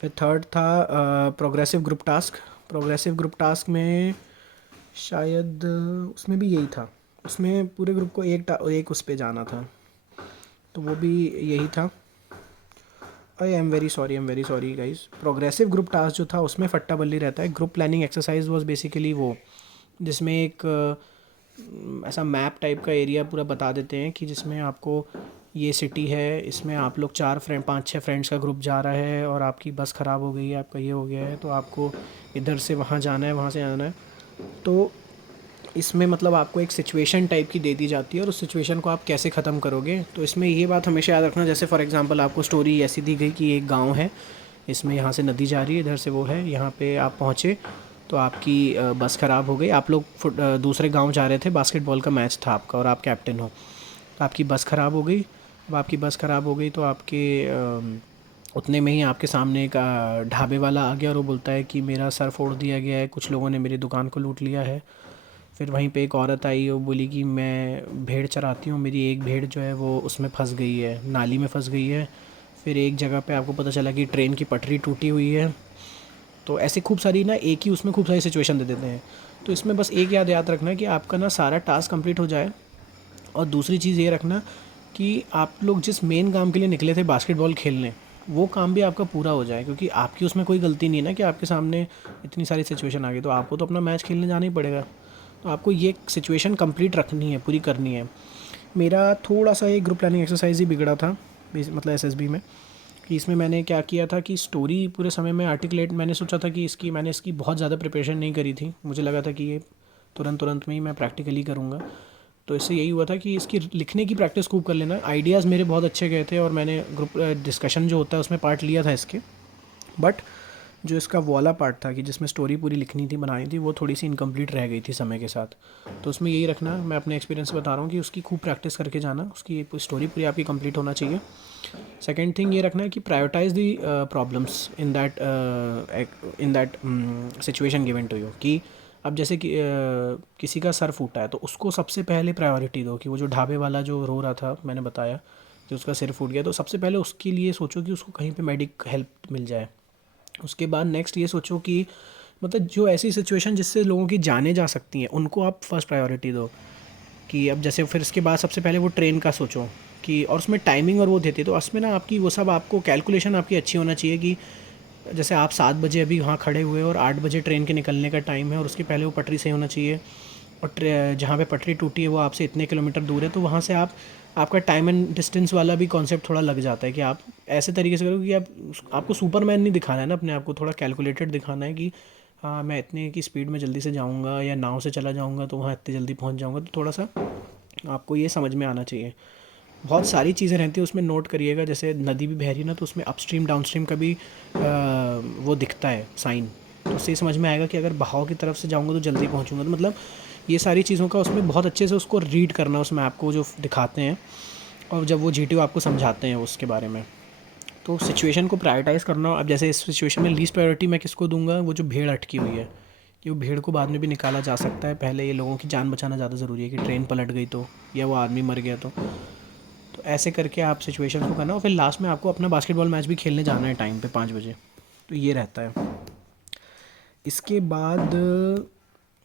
फिर थर्ड था progressive group task. Progressive group task में शायद उसमें भी यही था, उसमें पूरे ग्रुप को एक उस पे जाना था, तो वो भी यही था। आई am very sorry guys. Progressive group task जो था उसमें फट्टा बल्ली रहता है। Group planning exercise was basically वो जिसमें एक ऐसा मैप टाइप का एरिया पूरा बता देते हैं कि जिसमें आपको ये सिटी है, इसमें आप लोग 5-6 फ्रेंड्स का ग्रुप जा रहा है और आपकी बस ख़राब हो गई है, आपका ये हो गया है, तो आपको इधर से वहाँ जाना है, वहाँ से आना है। तो इसमें मतलब आपको एक सिचुएशन टाइप की दे दी जाती है और उस सिचुएशन को आप कैसे ख़त्म करोगे। तो इसमें ये बात हमेशा याद रखना, जैसे फॉर एग्जांपल आपको स्टोरी ऐसी दी गई कि एक गांव है, इसमें यहाँ से नदी जा रही है, इधर से वो है, यहाँ पे आप पहुँचे तो आपकी बस ख़राब हो गई। आप लोग दूसरे गांव जा रहे थे, बास्केटबॉल का मैच था आपका और आप कैप्टन हो, तो आपकी बस ख़राब हो गई। अब आपकी बस ख़राब हो गई तो आपके उतने में ही आपके सामने एक ढाबे वाला आ गया और वो बोलता है कि मेरा सर फोड़ दिया गया है, कुछ लोगों ने मेरी दुकान को लूट लिया है। फिर वहीं पे एक औरत आई, वो बोली कि मैं भेड़ चराती हूँ, मेरी एक भेड़ जो है वो उसमें फंस गई है, नाली में फंस गई है। फिर एक जगह पे आपको पता चला कि ट्रेन की पटरी टूटी हुई है। तो ऐसे खूब सारी ना, एक ही उसमें खूब सारी सिचुएशन दे देते हैं। तो इसमें बस एक याद रखना है कि आपका ना सारा टास्क कंप्लीट हो जाए। और दूसरी चीज़ ये रखना कि आप लोग जिस मेन काम के लिए निकले थे बास्केटबॉल खेलने, वो काम भी आपका पूरा हो जाए, क्योंकि आपकी उसमें कोई गलती नहीं है ना कि आपके सामने इतनी सारी सिचुएशन आ गई, तो आपको तो अपना मैच खेलने जाना ही पड़ेगा। तो आपको ये सिचुएशन कंप्लीट रखनी है, पूरी करनी है। मेरा थोड़ा सा ये ग्रुप प्लानिंग एक्सरसाइज ही बिगड़ा था मतलब एसएसबी में, कि इसमें मैंने क्या किया था कि स्टोरी पूरे समय में आर्टिकुलेट, मैंने सोचा था कि मैंने इसकी बहुत ज़्यादा प्रिपरेशन नहीं करी थी। मुझे लगा था कि ये तुरंत में ही मैं प्रैक्टिकली करूँगा। तो इससे यही हुआ था कि इसकी लिखने की प्रैक्टिस खूब कर लेना। आइडियाज़ मेरे बहुत अच्छे गए थे और मैंने ग्रुप डिस्कशन जो होता है उसमें पार्ट लिया था इसके। बट जो इसका वाला पार्ट था कि जिसमें स्टोरी पूरी लिखनी थी, बनानी थी, वो थोड़ी सी इनकम्प्लीट रह गई थी समय के साथ। तो उसमें यही रखना, मैं अपने एक्सपीरियंस से बता रहा हूँ कि उसकी खूब प्रैक्टिस करके जाना, उसकी स्टोरी पूरी आपकी कंप्लीट होना चाहिए। सेकेंड थिंग ये रखना है कि prioritise the problems in that situation given to you. कि अब जैसे कि किसी का सर फूटा है तो उसको सबसे पहले प्रायोरिटी दो। कि वो जो ढाबे वाला जो रो रहा था, मैंने बताया, जो उसका सिर फूट गया, तो सबसे पहले उसके लिए सोचो कि उसको कहीं पे मेडिक हेल्प मिल जाए। उसके बाद नेक्स्ट ये सोचो कि मतलब जो ऐसी सिचुएशन जिससे लोगों की जानें जा सकती हैं, उनको आप फर्स्ट प्रायोरिटी दो। कि अब जैसे फिर इसके बाद सबसे पहले वो ट्रेन का सोचो कि, और उसमें टाइमिंग और वो देती है, तो उसमें ना आपकी वो सब आपको कैलकुलेशन आपकी अच्छी होना चाहिए। कि जैसे आप 7 बजे अभी वहाँ खड़े हुए और 8 बजे ट्रेन के निकलने का टाइम है, और उसके पहले वो पटरी सही होना चाहिए। और जहाँ पे पटरी टूटी है वो आपसे इतने किलोमीटर दूर है, तो वहाँ से आपका टाइम एंड डिस्टेंस वाला भी कॉन्सेप्ट थोड़ा लग जाता है। कि आप ऐसे तरीके से करो कि आपको सुपरमैन नहीं दिखाना है ना अपने आप को, थोड़ा कैलकुलेटेड दिखाना है कि हाँ मैं इतने की स्पीड में जल्दी से जाऊँगा या नाव से चला जाऊँगा तो वहाँ इतनी जल्दी पहुँच जाऊँगा, तो थोड़ा सा आपको ये समझ में आना चाहिए। बहुत सारी चीज़ें रहती हैं उसमें, नोट करिएगा। जैसे नदी भी बह रही है ना, तो उसमें अपस्ट्रीम डाउनस्ट्रीम का भी वो दिखता है साइन, तो उससे ये समझ में आएगा कि अगर बहाव की तरफ से जाऊँगा तो जल्दी पहुँचूँगा। तो मतलब ये सारी चीज़ों का उसमें बहुत अच्छे से उसको रीड करना, उस मैप को जो दिखाते हैं, और जब वो जीटीओ आपको समझाते हैं उसके बारे में, तो सिचुएशन को प्रायोरिटाइज़ करना। अब जैसे इस सिचुएशन में लीस्ट प्रायोरिटी मैं किसको दूंगा, वो जो भेड़ अटकी हुई है, कि वो भेड़ को बाद में भी निकाला जा सकता है, पहले ये लोगों की जान बचाना ज़्यादा ज़रूरी है कि ट्रेन पलट गई तो, या वो आदमी मर गया तो ऐसे करके आप सिचुएशन को करना, और फिर लास्ट में आपको अपना बास्केटबॉल मैच भी खेलने जाना है टाइम पे 5 बजे। तो ये रहता है। इसके बाद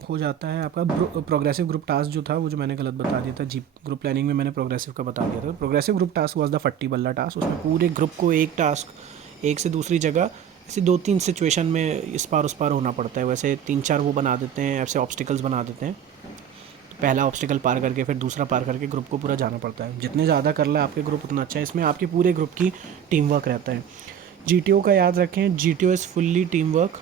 हो जाता है आपका प्रोग्रेसिव ग्रुप टास्क जो था, वो जो मैंने गलत बता दिया था, जी ग्रुप प्लानिंग में मैंने प्रोग्रेसिव का बता दिया था। Progressive group task was the फट्टी बल्ला टास्क। उसमें पूरे ग्रुप को एक टास्क एक से दूसरी जगह ऐसे 2-3 सिचुएशन में इस पार उस पार होना पड़ता है। वैसे 3-4 वो बना देते हैं, ऐसे ऑब्स्टिकल्स बना देते हैं। तो पहला ऑब्स्टिकल पार करके फिर दूसरा पार करके ग्रुप को पूरा जाना पड़ता है। जितने ज़्यादा कर ले आपके ग्रुप उतना अच्छा है। इसमें आपके पूरे ग्रुप की टीम वर्क रहता है। जीटीओ का याद रखें, GTO is fully team work.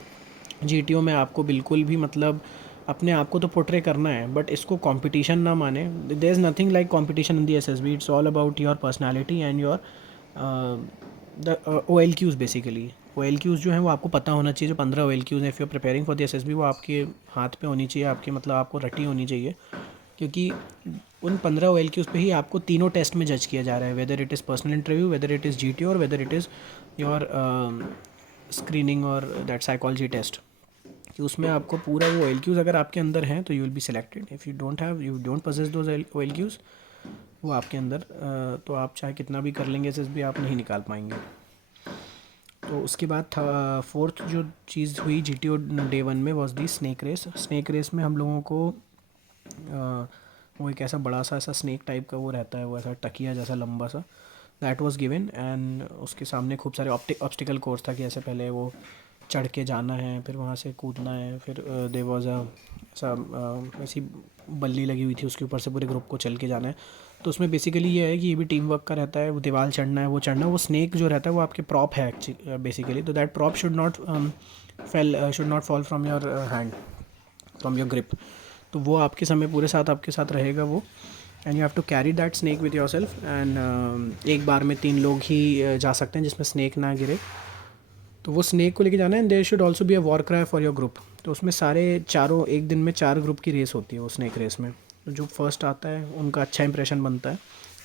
GTO में आपको बिल्कुल भी मतलब अपने आप को तो पोर्ट्रे करना है, बट इसको कंपटीशन ना माने। There is nothing like competition in the SSB. It's all about your personality and your the OLQs basically. OLQs जो हैं वो आपको पता होना चाहिए। जो 15 OLQs हैं, if you are preparing for the SSB, वो आपके हाथ पे होनी चाहिए, आपके मतलब आपको रटी होनी चाहिए, क्योंकि उन 15 OLQs पे ही आपको तीनों टेस्ट में जज किया जा रहा है, whether it is personal interview, whether it is GTO, or whether it is your screening or that psychology test. कि उसमें आपको पूरा वो OLQs अगर आपके अंदर हैं तो you will be selected. If you don't have, you don't possess those OLQs, वो आपके अंदर तो आप चाहे कितना भी कर लेंगे एसएसबी, आप नहीं निकाल पाएंगे। तो उसके बाद था फोर्थ जो चीज़ हुई जीटीओ डे 1 में, was the snake race. Snake race में हम लोगों को वो एक ऐसा बड़ा सा ऐसा स्नैक टाइप का वो रहता है, वो ऐसा टकिया जैसा लंबा सा, दैट वाज गिवन। एंड उसके सामने खूब सारे ऑब्स्टिकल कोर्स था कि ऐसे पहले वो चढ़ के जाना है, फिर वहाँ से कूदना है, फिर दे वॉज ऐसा ऐसी बल्ली लगी हुई थी, उसके ऊपर से पूरे ग्रुप को चल के जाना है। तो उसमें बेसिकली ये है कि ये भी टीम वर्क का रहता है। वो दीवार चढ़ना है, वो चढ़ना है। वो स्नैक जो रहता है वो आपके प्रॉप है बेसिकली। तो that prop should not fall from your hand, from your grip. तो वो आपके समय पूरे साथ आपके साथ रहेगा वो, and you have to carry that snake with your self. एंड एक बार में 3 लोग ही जा सकते हैं जिसमें स्नैक ना गिरे। तो वो स्नैक को लेके जाना है। And there should also be a war cry for your group. तो उसमें सारे चारों एक दिन में 4 ग्रुप की रेस होती है वो स्नैक रेस में। तो जो फर्स्ट आता है उनका अच्छा इंप्रेशन बनता है।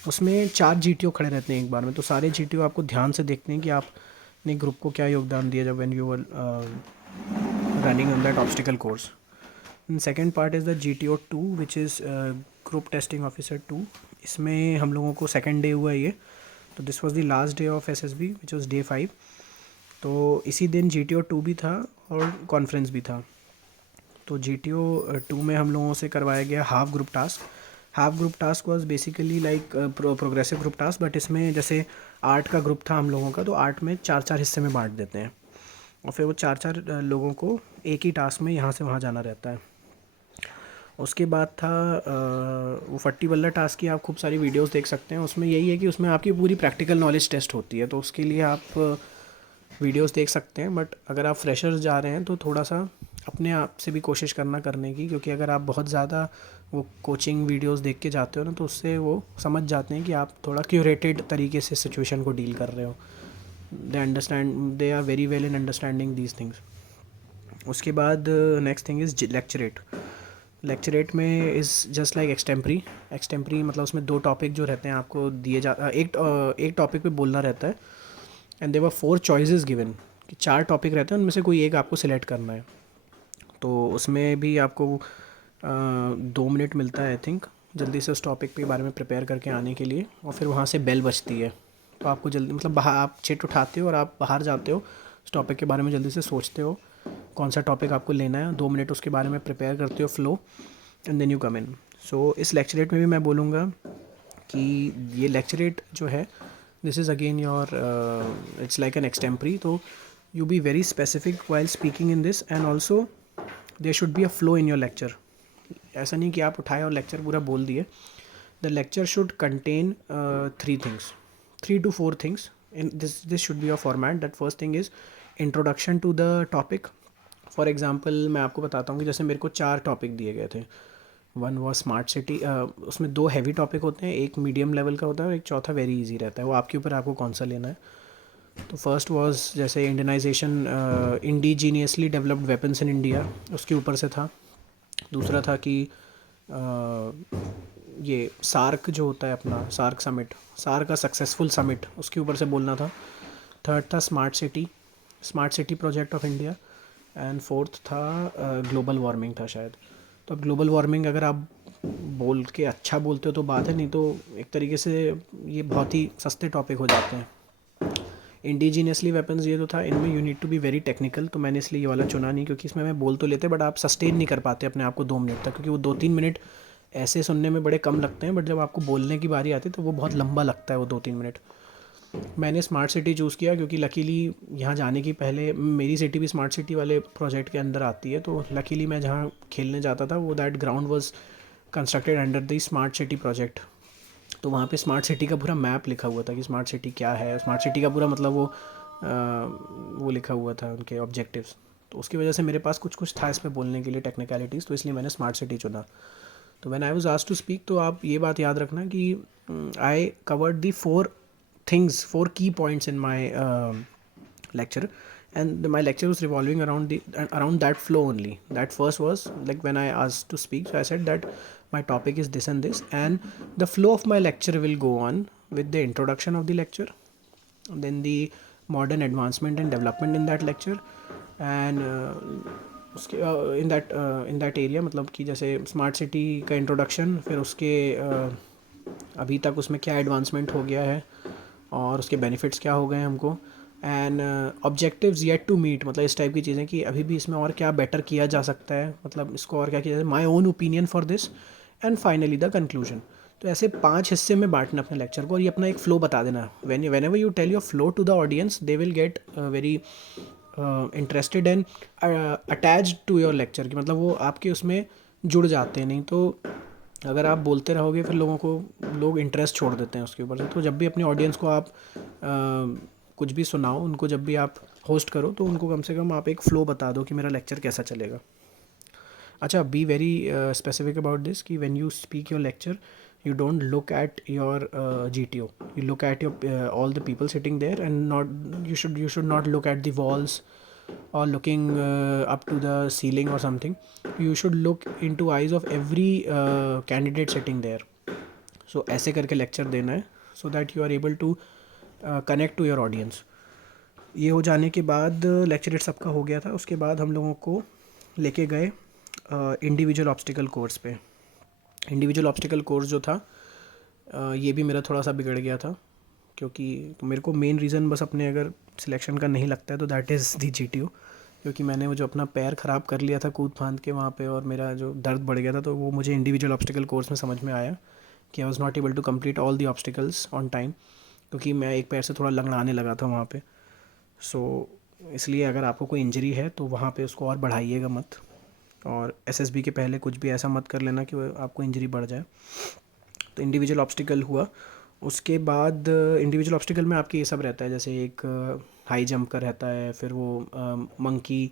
उसमें 4 जीटीओ खड़े रहते हैं एक बार में, तो सारे जीटीओ आपको ध्यान से देखते हैं कि आपने ग्रुप को क्या योगदान दिया जब when you were running on that obstacle course. Second part is the GTO 2 which is group testing officer 2। इसमें हम लोगों को सेकेंड डे हुआ ये। तो this was the last day of SSB which was day 5। तो इसी दिन GTO 2 भी था और कॉन्फ्रेंस भी था। तो GTO 2 में हम लोगों से करवाया गया half group task. Half group task was basically like progressive group task, but इसमें जैसे 8 का ग्रुप था हम लोगों का, तो 8 में 4-4 हिस्से में बांट देते हैं, और फिर वो 4-4 लोगों को एक ही टास्क में यहाँ से वहाँ जाना रहता है। उसके बाद था वो फट्टी बल्ला टास्क की आप खूब सारी वीडियोस देख सकते हैं। उसमें यही है कि उसमें आपकी पूरी प्रैक्टिकल नॉलेज टेस्ट होती है, तो उसके लिए आप वीडियोस देख सकते हैं। बट अगर आप फ्रेशर्स जा रहे हैं तो थोड़ा सा अपने आप से भी कोशिश करना करने की, क्योंकि अगर आप बहुत ज़्यादा वो कोचिंग वीडियोस देख के जाते हो ना, तो उससे वो समझ जाते हैं कि आप थोड़ा क्यूरेटेड तरीके से सिचुएशन को डील कर रहे हो। They are very well in understanding these things. उसके बाद next thing is lecturette. Lecturette में इज़ जस्ट लाइक एक्सटेम्परी मतलब उसमें 2 टॉपिक जो रहते हैं आपको दिए एक टॉपिक पे बोलना रहता है। And there were 4 choices given, कि 4 टॉपिक रहते हैं, उनमें से कोई एक आपको सिलेक्ट करना है। तो उसमें भी आपको 2 मिनट मिलता है आई थिंक, जल्दी से उस टॉपिक के बारे में प्रिपेयर करके आने के लिए। और फिर वहाँ से बेल बजती है, तो आपको जल्दी मतलब बाहर आप चिट उठाते हो और आप बाहर जाते हो, उस टॉपिक के बारे में जल्दी से सोचते हो कौन सा टॉपिक आपको लेना है, 2 मिनट उसके बारे में प्रिपेयर करते हो flow, and then you come in. So इस लेक्चरेट में भी मैं बोलूँगा कि ये लेक्चरेट जो है, this is again your it's like an extempore. तो you be very specific while speaking in this, and also there should be a flow in your lecture. ऐसा नहीं कि आप उठाए और लेक्चर पूरा बोल दिए। The lecture should contain 3 to 4 things. In this should be a format. That first thing is introduction to the topic, for example मैं आपको बताता हूँ कि जैसे मेरे को 4 टॉपिक दिए गए थे। वन वॉज स्मार्ट सिटी, उसमें 2 हैवी टॉपिक होते हैं, एक मीडियम लेवल का होता है और एक चौथा वेरी इजी रहता है, वो आपके ऊपर आपको कौन सा लेना है। तो फर्स्ट वाज जैसे Indianisation, indigenously developed weapons in India, उसके ऊपर से था। दूसरा था कि ये सार्क जो होता है अपना, सार्क समिट, सार्क का सक्सेसफुल समिट, उसके ऊपर से बोलना था। थर्ड था smart city project of India. And fourth था ग्लोबल वार्मिंग था शायद। तो अब ग्लोबल वार्मिंग अगर आप बोल के अच्छा बोलते हो तो बात है, नहीं तो एक तरीके से ये बहुत ही सस्ते टॉपिक हो जाते हैं। इंडिजीनियसली वेपन्स ये तो था, इनमें you need to be very technical, तो मैंने इसलिए ये वाला चुना नहीं, क्योंकि इसमें मैं बोल तो लेते बट आप सस्टेन नहीं कर पाते अपने आप को 2 मिनट तक, क्योंकि वो 2-3 मिनट ऐसे सुनने में बड़े कम लगते हैं, बट जब आपको बोलने की बारी आती है तो वो बहुत लंबा लगता है वो 2-3 मिनट। मैंने स्मार्ट सिटी चूज़ किया क्योंकि लकीली यहाँ जाने की पहले मेरी सिटी भी स्मार्ट सिटी वाले प्रोजेक्ट के अंदर आती है, तो लकीली मैं जहाँ खेलने जाता था वो that ground was constructed under the smart city project. तो वहाँ पे स्मार्ट सिटी का पूरा मैप लिखा हुआ था कि स्मार्ट सिटी क्या है, स्मार्ट सिटी का पूरा मतलब वो लिखा हुआ था उनके ऑब्जेक्टिव्स। तो उसकी वजह से मेरे पास कुछ कुछ था इस पे बोलने के लिए टेक्निकलिटीज़, तो इसलिए मैंने स्मार्ट सिटी चुना। तो when I was asked to speak, तो आप ये बात याद रखना कि I covered the 4 key points in my lecture, and my lecture was revolving around that flow only. That first was like when I asked to speak, so I said that my topic is this and this, and the flow of my lecture will go on with the introduction of the lecture, then the modern advancement and development in that lecture, and उसके in that area, मतलब कि जैसे smart city का introduction, फिर उसके अभी तक उसमें क्या एडवांसमेंट हो गया है और उसके बेनिफिट्स क्या हो गए हैं हमको, and objectives yet to meet, मतलब इस टाइप की चीज़ें कि अभी भी इसमें और क्या बेटर किया जा सकता है, मतलब इसको और क्या किया जाए, my own opinion for this, and finally the conclusion. तो ऐसे 5 हिस्से में बांटना अपने लेक्चर को, और ये अपना एक फ़्लो बता देना। Whenever you tell your flow to the audience, they will get very interested and attached to your lecture, कि मतलब वो आपके उसमें जुड़ जाते हैं। नहीं तो अगर आप बोलते रहोगे फिर लोग इंटरेस्ट छोड़ देते हैं उसके ऊपर से। तो जब भी अपनी ऑडियंस को आप कुछ भी सुनाओ, उनको जब भी आप होस्ट करो, तो उनको कम से कम आप एक फ़्लो बता दो कि मेरा लेक्चर कैसा चलेगा। अच्छा, be very specific about this कि when you speak your lecture, you don't look at your GTO, you look at your all the people sitting there, and not you should not look at the walls or looking up to the ceiling or something. You should look into eyes of every candidate sitting there. So ऐसे करके lecture देना है, so that you are able to connect to your audience. ये हो जाने के बाद lecture सबका हो गया था। उसके बाद हम लोगों को लेके गए इंडिविजुअल ऑब्स्टिकल कोर्स पे। इंडिविजुअल ऑब्स्टिकल कोर्स जो था ये भी मेरा थोड़ा सा बिगड़ गया था, क्योंकि मेरे को मेन रीज़न बस अपने अगर सिलेक्शन का नहीं लगता है तो दैट इज़ दी GTO, क्योंकि मैंने वो जो अपना पैर ख़राब कर लिया था कूद फांद के वहाँ पे, और मेरा जो दर्द बढ़ गया था, तो वो मुझे इंडिविजुअल ऑब्स्टिकल कोर्स में समझ में आया कि I was not able to complete all the obstacles on time, क्योंकि मैं एक पैर से थोड़ा लंगड़ाने लगा था वहाँ पे। सो इसलिए अगर आपको कोई इंजरी है तो वहाँ पे उसको और बढ़ाइएगा मत, और SSB के पहले कुछ भी ऐसा मत कर लेना कि आपको इंजरी बढ़ जाए। तो इंडिविजुअल ऑब्स्टिकल हुआ। उसके बाद इंडिविजुअल ऑब्स्टिकल में आपके ये सब रहता है, जैसे एक हाई जंप का रहता है, फिर वो मंकी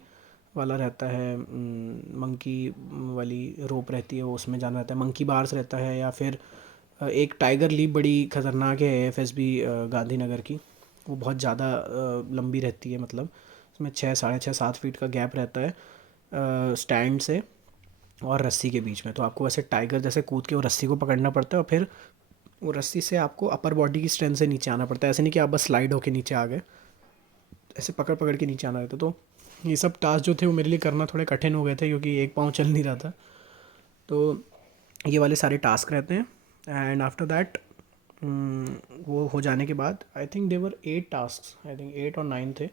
वाला रहता है, मंकी वाली रोप रहती है, वो उसमें जाना रहता है, मंकी बार्स रहता है, या फिर एक टाइगर लीप बड़ी ख़तरनाक है FSB गांधीनगर की, वो बहुत ज़्यादा लंबी रहती है, मतलब उसमें 6, 6.5, 7 फीट का गैप रहता है स्टैंड से और रस्सी के बीच में। तो आपको ऐसे टाइगर जैसे कूद के वो रस्सी को पकड़ना पड़ता है, और फिर वो रस्सी से आपको अपर बॉडी की स्ट्रेंथ से नीचे आना पड़ता है। ऐसे नहीं कि आप बस स्लाइड होके नीचे आ गए, ऐसे पकड़ पकड़ के नीचे आना रहता है। तो ये सब टास्क जो थे वो मेरे लिए करना थोड़े कठिन हो गए थे, क्योंकि एक पाँव चल नहीं रहा था। तो ये वाले सारे टास्क रहते हैं। एंड आफ्टर दैट वो हो जाने के बाद I think there were 8 task, I think 8 और 9 थे,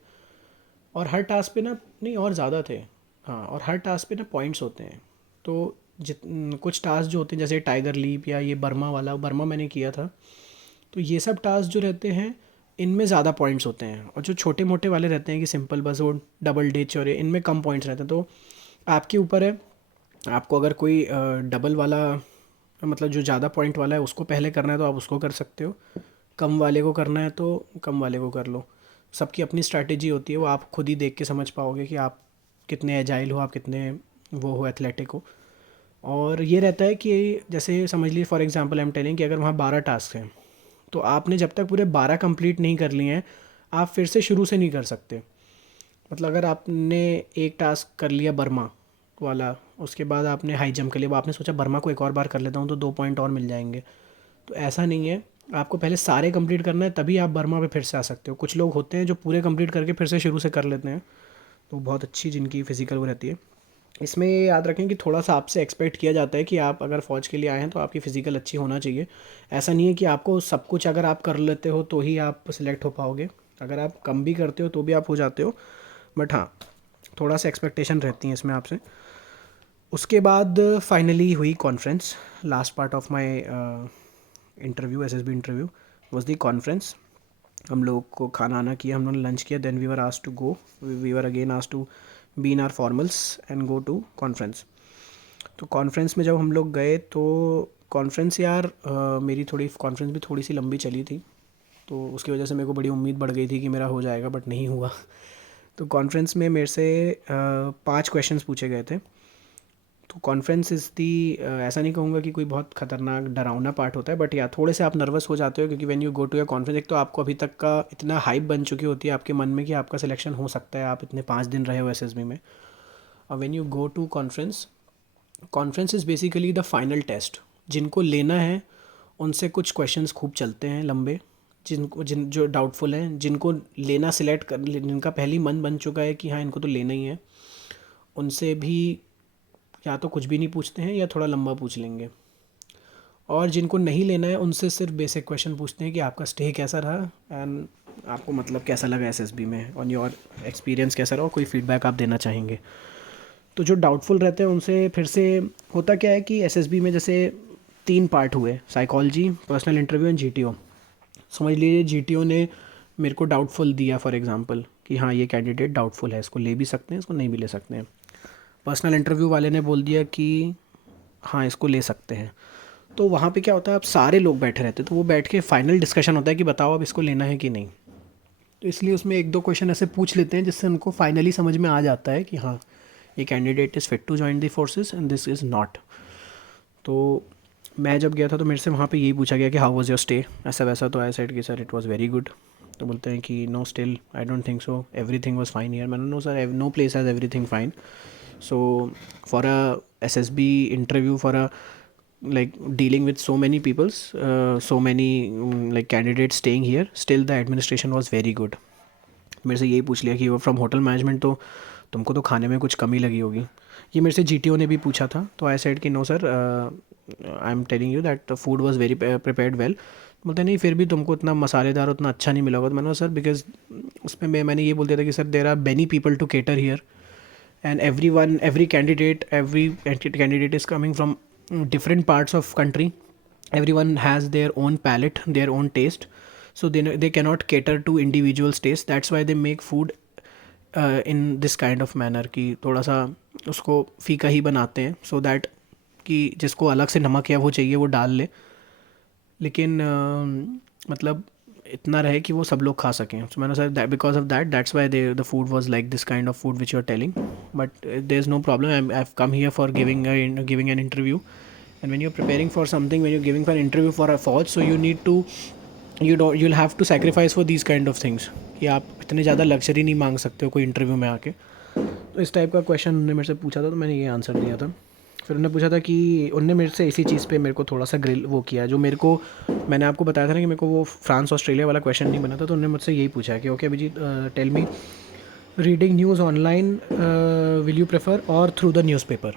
और हर टास्क पे ना, नहीं और ज़्यादा थे, हाँ, और हर टास्क पे ना पॉइंट्स होते हैं। तो कुछ टास्क जो होते हैं जैसे टाइगर लीप या ये बर्मा मैंने किया था, तो ये सब टास्क जो रहते हैं इनमें ज़्यादा पॉइंट्स होते हैं, और जो छोटे मोटे वाले रहते हैं कि सिंपल बस वो डबल डिच और इनमें कम पॉइंट्स रहते हैं। तो आपके ऊपर है, आपको अगर कोई डबल वाला, मतलब जो ज़्यादा पॉइंट वाला है उसको पहले करना है तो आप उसको कर सकते हो, कम वाले को करना है तो कम वाले को कर लो। सबकी अपनी स्ट्रैटेजी होती है, वो आप खुद ही देख के समझ पाओगे कि आप कितने एजाइल हो आप, कितने वो हो एथलेटिक हो। और ये रहता है कि जैसे समझ लीजिए for example I am telling कि अगर वहाँ 12 टास्क हैं तो आपने जब तक पूरे 12 कंप्लीट नहीं कर लिए हैं आप फिर से शुरू से नहीं कर सकते। मतलब अगर आपने एक टास्क कर लिया बर्मा वाला, उसके बाद आपने हाई जंप कर लिया, अब आपने सोचा बर्मा को एक और बार कर लेता हूँ तो 2 पॉइंट और मिल जाएंगे, तो ऐसा नहीं है। आपको पहले सारे कंप्लीट करना है तभी आप बर्मा पे फिर से आ सकते हो। कुछ लोग होते हैं जो पूरे कंप्लीट करके फिर से शुरू से कर लेते हैं, तो बहुत अच्छी जिनकी फिजिकल वो रहती है। इसमें ये याद रखें कि थोड़ा सा आपसे एक्सपेक्ट किया जाता है कि आप अगर फ़ौज के लिए आए हैं तो आपकी फ़िज़िकल अच्छी होना चाहिए। ऐसा नहीं है कि आपको सब कुछ अगर आप कर लेते हो तो ही आप सिलेक्ट हो पाओगे, अगर आप कम भी करते हो तो भी आप हो जाते हो। बट हाँ, थोड़ा सा एक्सपेक्टेशन रहती है इसमें आपसे। उसके बाद फाइनली हुई conference. Last part of my interview, SSB interview was the conference. हम लोग को खाना आना किया, हम लोगों ने लंच किया, then we were asked to go, we were again asked to be in our formals and go to conference. तो कॉन्फ्रेंस में जब हम लोग गए तो कॉन्फ्रेंस यार मेरी थोड़ी कॉन्फ्रेंस भी थोड़ी सी लंबी चली थी, तो उसकी वजह से मेरे को बड़ी उम्मीद बढ़ गई थी कि मेरा हो जाएगा, बट नहीं हुआ। तो कॉन्फ्रेंस में मेरे से 5 क्वेश्चंस पूछे गए थे। तो कॉन्फ्रेंस इज़ दी, ऐसा नहीं कहूँगा कि कोई बहुत ख़तरनाक डरावना पार्ट होता है, बट या थोड़े से आप नर्वस हो जाते हो क्योंकि when you go to your conference, एक तो आपको अभी तक का इतना हाइप बन चुकी होती है आपके मन में कि आपका सिलेक्शन हो सकता है, आप इतने 5 दिन रहे हो एसएसबी में। और when you go to conference, conference is basically the final test. जिनको लेना है उनसे कुछ क्वेश्चंस खूब चलते हैं लंबे, जिन जो डाउटफुल हैं, जिनको लेना सिलेक्ट कर, जिनका पहली मन बन चुका है कि हाँ इनको तो लेना ही है, उनसे भी या तो कुछ भी नहीं पूछते हैं या थोड़ा लंबा पूछ लेंगे। और जिनको नहीं लेना है उनसे सिर्फ बेसिक क्वेश्चन पूछते हैं कि आपका स्टे कैसा रहा एंड आपको मतलब कैसा लगा एसएसबी में, ऑन योर एक्सपीरियंस कैसा रहा, और कोई फीडबैक आप देना चाहेंगे। तो जो डाउटफुल रहते हैं उनसे फिर से होता क्या है कि एसएसबी में जैसे 3 पार्ट हुए, psychology, personal interview and GTO. समझ लीजिए जीटीओ ने मेरे को डाउटफुल दिया फॉर एग्जांपल कि हाँ ये कैंडिडेट डाउटफुल है, इसको ले भी सकते हैं, इसको नहीं भी ले सकते हैं। पर्सनल इंटरव्यू वाले ने बोल दिया कि हाँ इसको ले सकते हैं। तो वहाँ पे क्या होता है, आप सारे लोग बैठे रहते हैं तो वो बैठ के फाइनल डिस्कशन होता है कि बताओ अब इसको लेना है कि नहीं। तो इसलिए उसमें 1-2 क्वेश्चन ऐसे पूछ लेते हैं जिससे उनको फाइनली समझ में आ जाता है कि हाँ ये candidate is fit to join the forces and this is not. तो मैं जब गया था तो मेरे से वहाँ पे यही पूछा गया कि हाउ वाज योर स्टे, ऐसा वैसा। तो आई सेड कि sir it was very good. तो बोलते हैं कि no still I don't think so, everything was fine here. मैंने no sir, no place has everything fine. So for a SSB interview, for a like dealing with so many peoples, so many like candidates staying here, still the administration was very good. मेरे से यही पूछ लिया कि वो from hotel management, तो तुमको तो खाने में कुछ कमी लगी होगी। ये मेरे से जीटीओ ने भी पूछा था। तो आई सेड कि no sir, I am telling you that the food was very prepared well. बोलते नहीं फिर भी तुमको उतना मसालेदार उतना अच्छा नहीं मिला होगा। तो मैंने सर बिकॉज उसमें मैंने ये बोल दिया था कि sir there are many people to cater here and every candidate is coming from different parts of country. Everyone has their own palate, their own taste, so they cannot cater to individuals taste. That's why they make food in this kind of manner कि थोड़ा सा उसको फीका ही बनाते हैं, so that कि जिसको अलग से नमक या वो चाहिए वो डाल ले, लेकिन मतलब इतना रहे कि वो सब लोग खा सकें। सो मैंने sir because of that that's why they the food was like this kind of food which you are telling, but there is no problem, I have come here for giving an interview and when you are preparing for something, when you giving for interview for a फौज, so you need to you'll have to sacrifice for these kind of things कि आप इतने ज़्यादा luxury नहीं मांग सकते हो कोई इंटरव्यू में आके। तो इस टाइप का क्वेश्चन उन्होंने मेरे से पूछा था, तो मैंने ये आंसर दिया था। फिर उन्होंने पूछा था कि उनने मेरे से इसी चीज़ पे मेरे को थोड़ा सा ग्रिल वो किया, जो मेरे को मैंने आपको बताया था ना कि मेरे को वो फ्रांस ऑस्ट्रेलिया वाला क्वेश्चन नहीं बना था। तो उन्होंने मुझसे यही पूछा कि okay Abhijit, tell me, reading news online will you prefer or through the newspaper.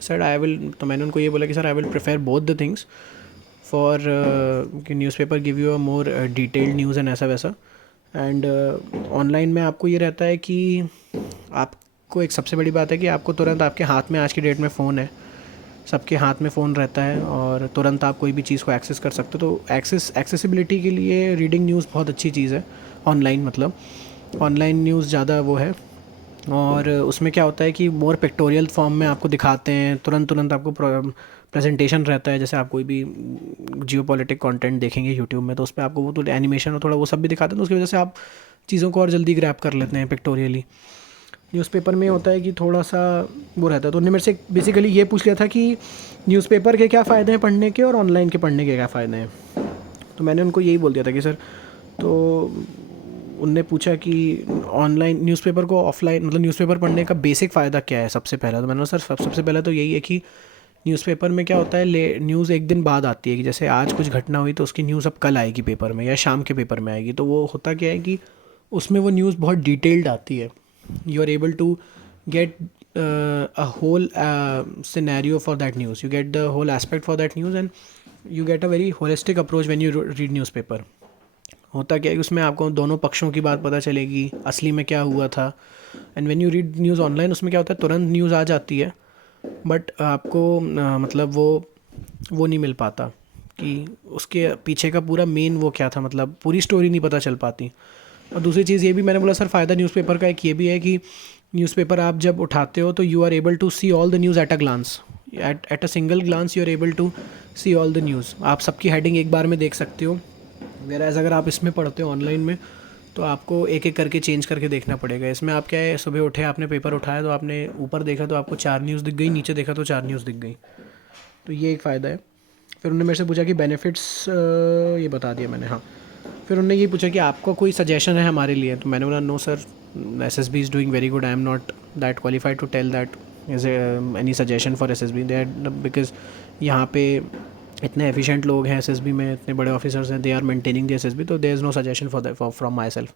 Sir I will, तो मैंने उनको ये बोला कि sir I will prefer both the things for कि newspaper give you a more detailed news and ऐसा वैसा, and online में आपको ये रहता है कि आपको एक सबसे बड़ी बात है कि आपको तुरंत आपके हाथ में, आज की डेट में फ़ोन है, सबके हाथ में फ़ोन रहता है और तुरंत आप कोई भी चीज़ को एक्सेस कर सकते हो। तो एक्सेसिबिलिटी के लिए रीडिंग न्यूज़ बहुत अच्छी चीज़ है ऑनलाइन, मतलब ऑनलाइन न्यूज़ ज़्यादा वो है। और उसमें क्या होता है कि मोर पिक्टोरियल फॉर्म में आपको दिखाते हैं, तुरंत आपको प्रेजेंटेशन रहता है। जैसे आप कोई भी जियोपॉलिटिक कंटेंट देखेंगे यूट्यूब में तो उस पर आपको वो तो एनिमेशन और थोड़ा वो सब भी दिखाते हैं, तो उसकी वजह से आप चीज़ों को और जल्दी ग्रैब कर लेते हैं पिक्टोरियली। न्यूज़पेपर में होता है कि थोड़ा सा वो रहता है। तो उन्होंने मेरे से बेसिकली ये पूछ लिया था कि न्यूज़पेपर के क्या फ़ायदे हैं पढ़ने के और ऑनलाइन के पढ़ने के क्या फ़ायदे हैं। तो मैंने उनको यही बोल दिया था कि सर, तो उनने पूछा कि ऑनलाइन न्यूज़पेपर को ऑफलाइन मतलब न्यूज़पेपर पढ़ने का बेसिक फ़ायदा क्या है सबसे पहला। तो मैंने बोला सर सबसे पहले तो यही है कि न्यूज़पेपर में क्या होता है, न्यूज़ एक दिन बाद आती है कि जैसे आज कुछ घटना हुई तो उसकी न्यूज़ अब कल आएगी पेपर में या शाम के पेपर में आएगी। तो वो होता क्या है कि उसमें वो न्यूज़ बहुत डिटेल्ड आती है। You are able to get a whole scenario for that news. You get the whole aspect for that news and you get a very holistic approach when you read newspaper. होता क्या है कि उसमें आपको दोनों पक्षों की बात पता चलेगी, असली में क्या हुआ था। And when you read news online उसमें क्या होता है, तुरंत न्यूज़ आ जाती है बट आपको मतलब वो नहीं मिल पाता कि उसके पीछे का पूरा मेन वो क्या था, मतलब पूरी स्टोरी नहीं पता चल पाती। और दूसरी चीज़ ये भी मैंने बोला सर फ़ायदा न्यूज़पेपर का एक ये भी है कि न्यूज़पेपर आप जब उठाते हो तो you are able to see all the news at a glance, at a single glance you are able to see all the news. आप सबकी हेडिंग एक बार में देख सकते हो। वेराज अगर आप इसमें पढ़ते हो ऑनलाइन में तो आपको एक एक करके चेंज करके देखना पड़ेगा। इसमें आप क्या है, सुबह उठे आपने पेपर उठाया तो आपने ऊपर देखा तो आपको 4 न्यूज़ दिख गई, नीचे देखा तो 4 न्यूज़ दिख गई। तो ये एक फ़ायदा है। फिर उन्होंने मेरे से पूछा कि बेनिफिट्स, ये बता दिया मैंने, हाँ। फिर उन्होंने ये पूछा कि आपका कोई सजेशन है हमारे लिए। तो मैंने बोला no sir, SSB is doing very good, I am not that qualified to tell that is any suggestion for SSB that, because यहाँ पे इतने एफिशिएंट लोग हैं SSB में, इतने बड़े ऑफिसर्स हैं, they are maintaining the SSB, तो there is no suggestion for that from myself.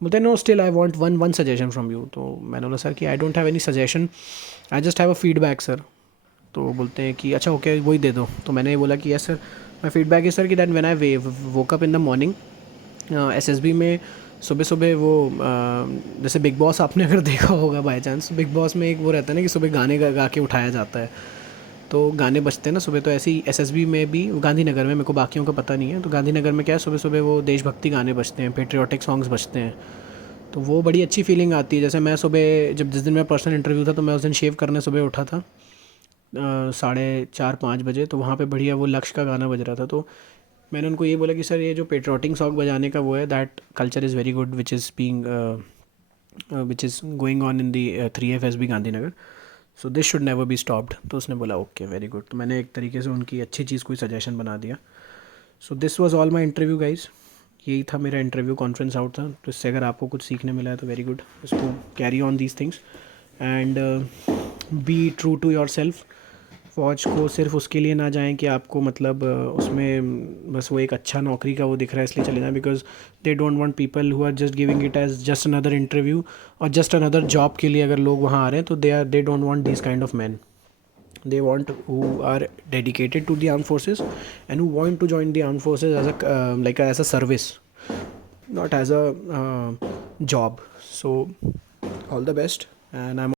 बोलते no still I want one suggestion from you. तो मैंने बोला सर कि I don't have any suggestion, I just have a feedback sir. तो बोलते हैं कि अच्छा ओके वही दे दो। तो मैंने बोला कि yes sir, my feedback is sir कि that when I woke up in the morning, SSB में सुबह सुबह वो जैसे बिग बॉस आपने अगर देखा होगा बाय चांस, बिग बॉस में एक वो रहता है ना कि सुबह गाने गा के उठाया जाता है, तो गाने बजते हैं ना सुबह। तो ऐसे ही SSB में भी, गांधीनगर में, मेरे को बाकियों का पता नहीं है, तो गांधीनगर में क्या है, सुबह सुबह वो देशभक्ति गाने बजते हैं, पेट्रियाटिक सॉन्ग्स बजते हैं। तो वो बड़ी अच्छी फीलिंग आती है। जैसे मैं सुबह जब जिस दिन मेरा पर्सनल इंटरव्यू था तो मैं उस दिन शेव करने सुबह उठा था 4:30-5 बजे। तो वहाँ पे बढ़िया वो लक्ष्य का गाना बज रहा था। तो मैंने उनको ये बोला कि सर ये जो पेट्रियाटिक सॉन्ग बजाने का वो है, that culture is very good which is going on in the 3FSB Gandhinagar, so this should never be stopped. तो उसने बोला ओके वेरी गुड। तो मैंने एक तरीके से उनकी अच्छी चीज़ कोई सजेशन बना दिया। So this was all my interview guys. यही था मेरा इंटरव्यू कॉन्फ्रेंस आउट था। तो इससे अगर आपको कुछ सीखने मिला है तो वेरी गुड, इसको carry on these things and be true to your self. फौज को सिर्फ उसके लिए ना जाएं कि आपको मतलब उसमें बस वो एक अच्छा नौकरी का वो दिख रहा है इसलिए चले जाएं, because they don't want people who are just giving it as just another interview और जस्ट अनदर जॉब के लिए अगर लोग वहाँ आ रहे हैं तो they don't want this kind of man. They want who are dedicated to the armed forces and who want to join the armed forces as a as a service, not as a job. So all the best, and I'm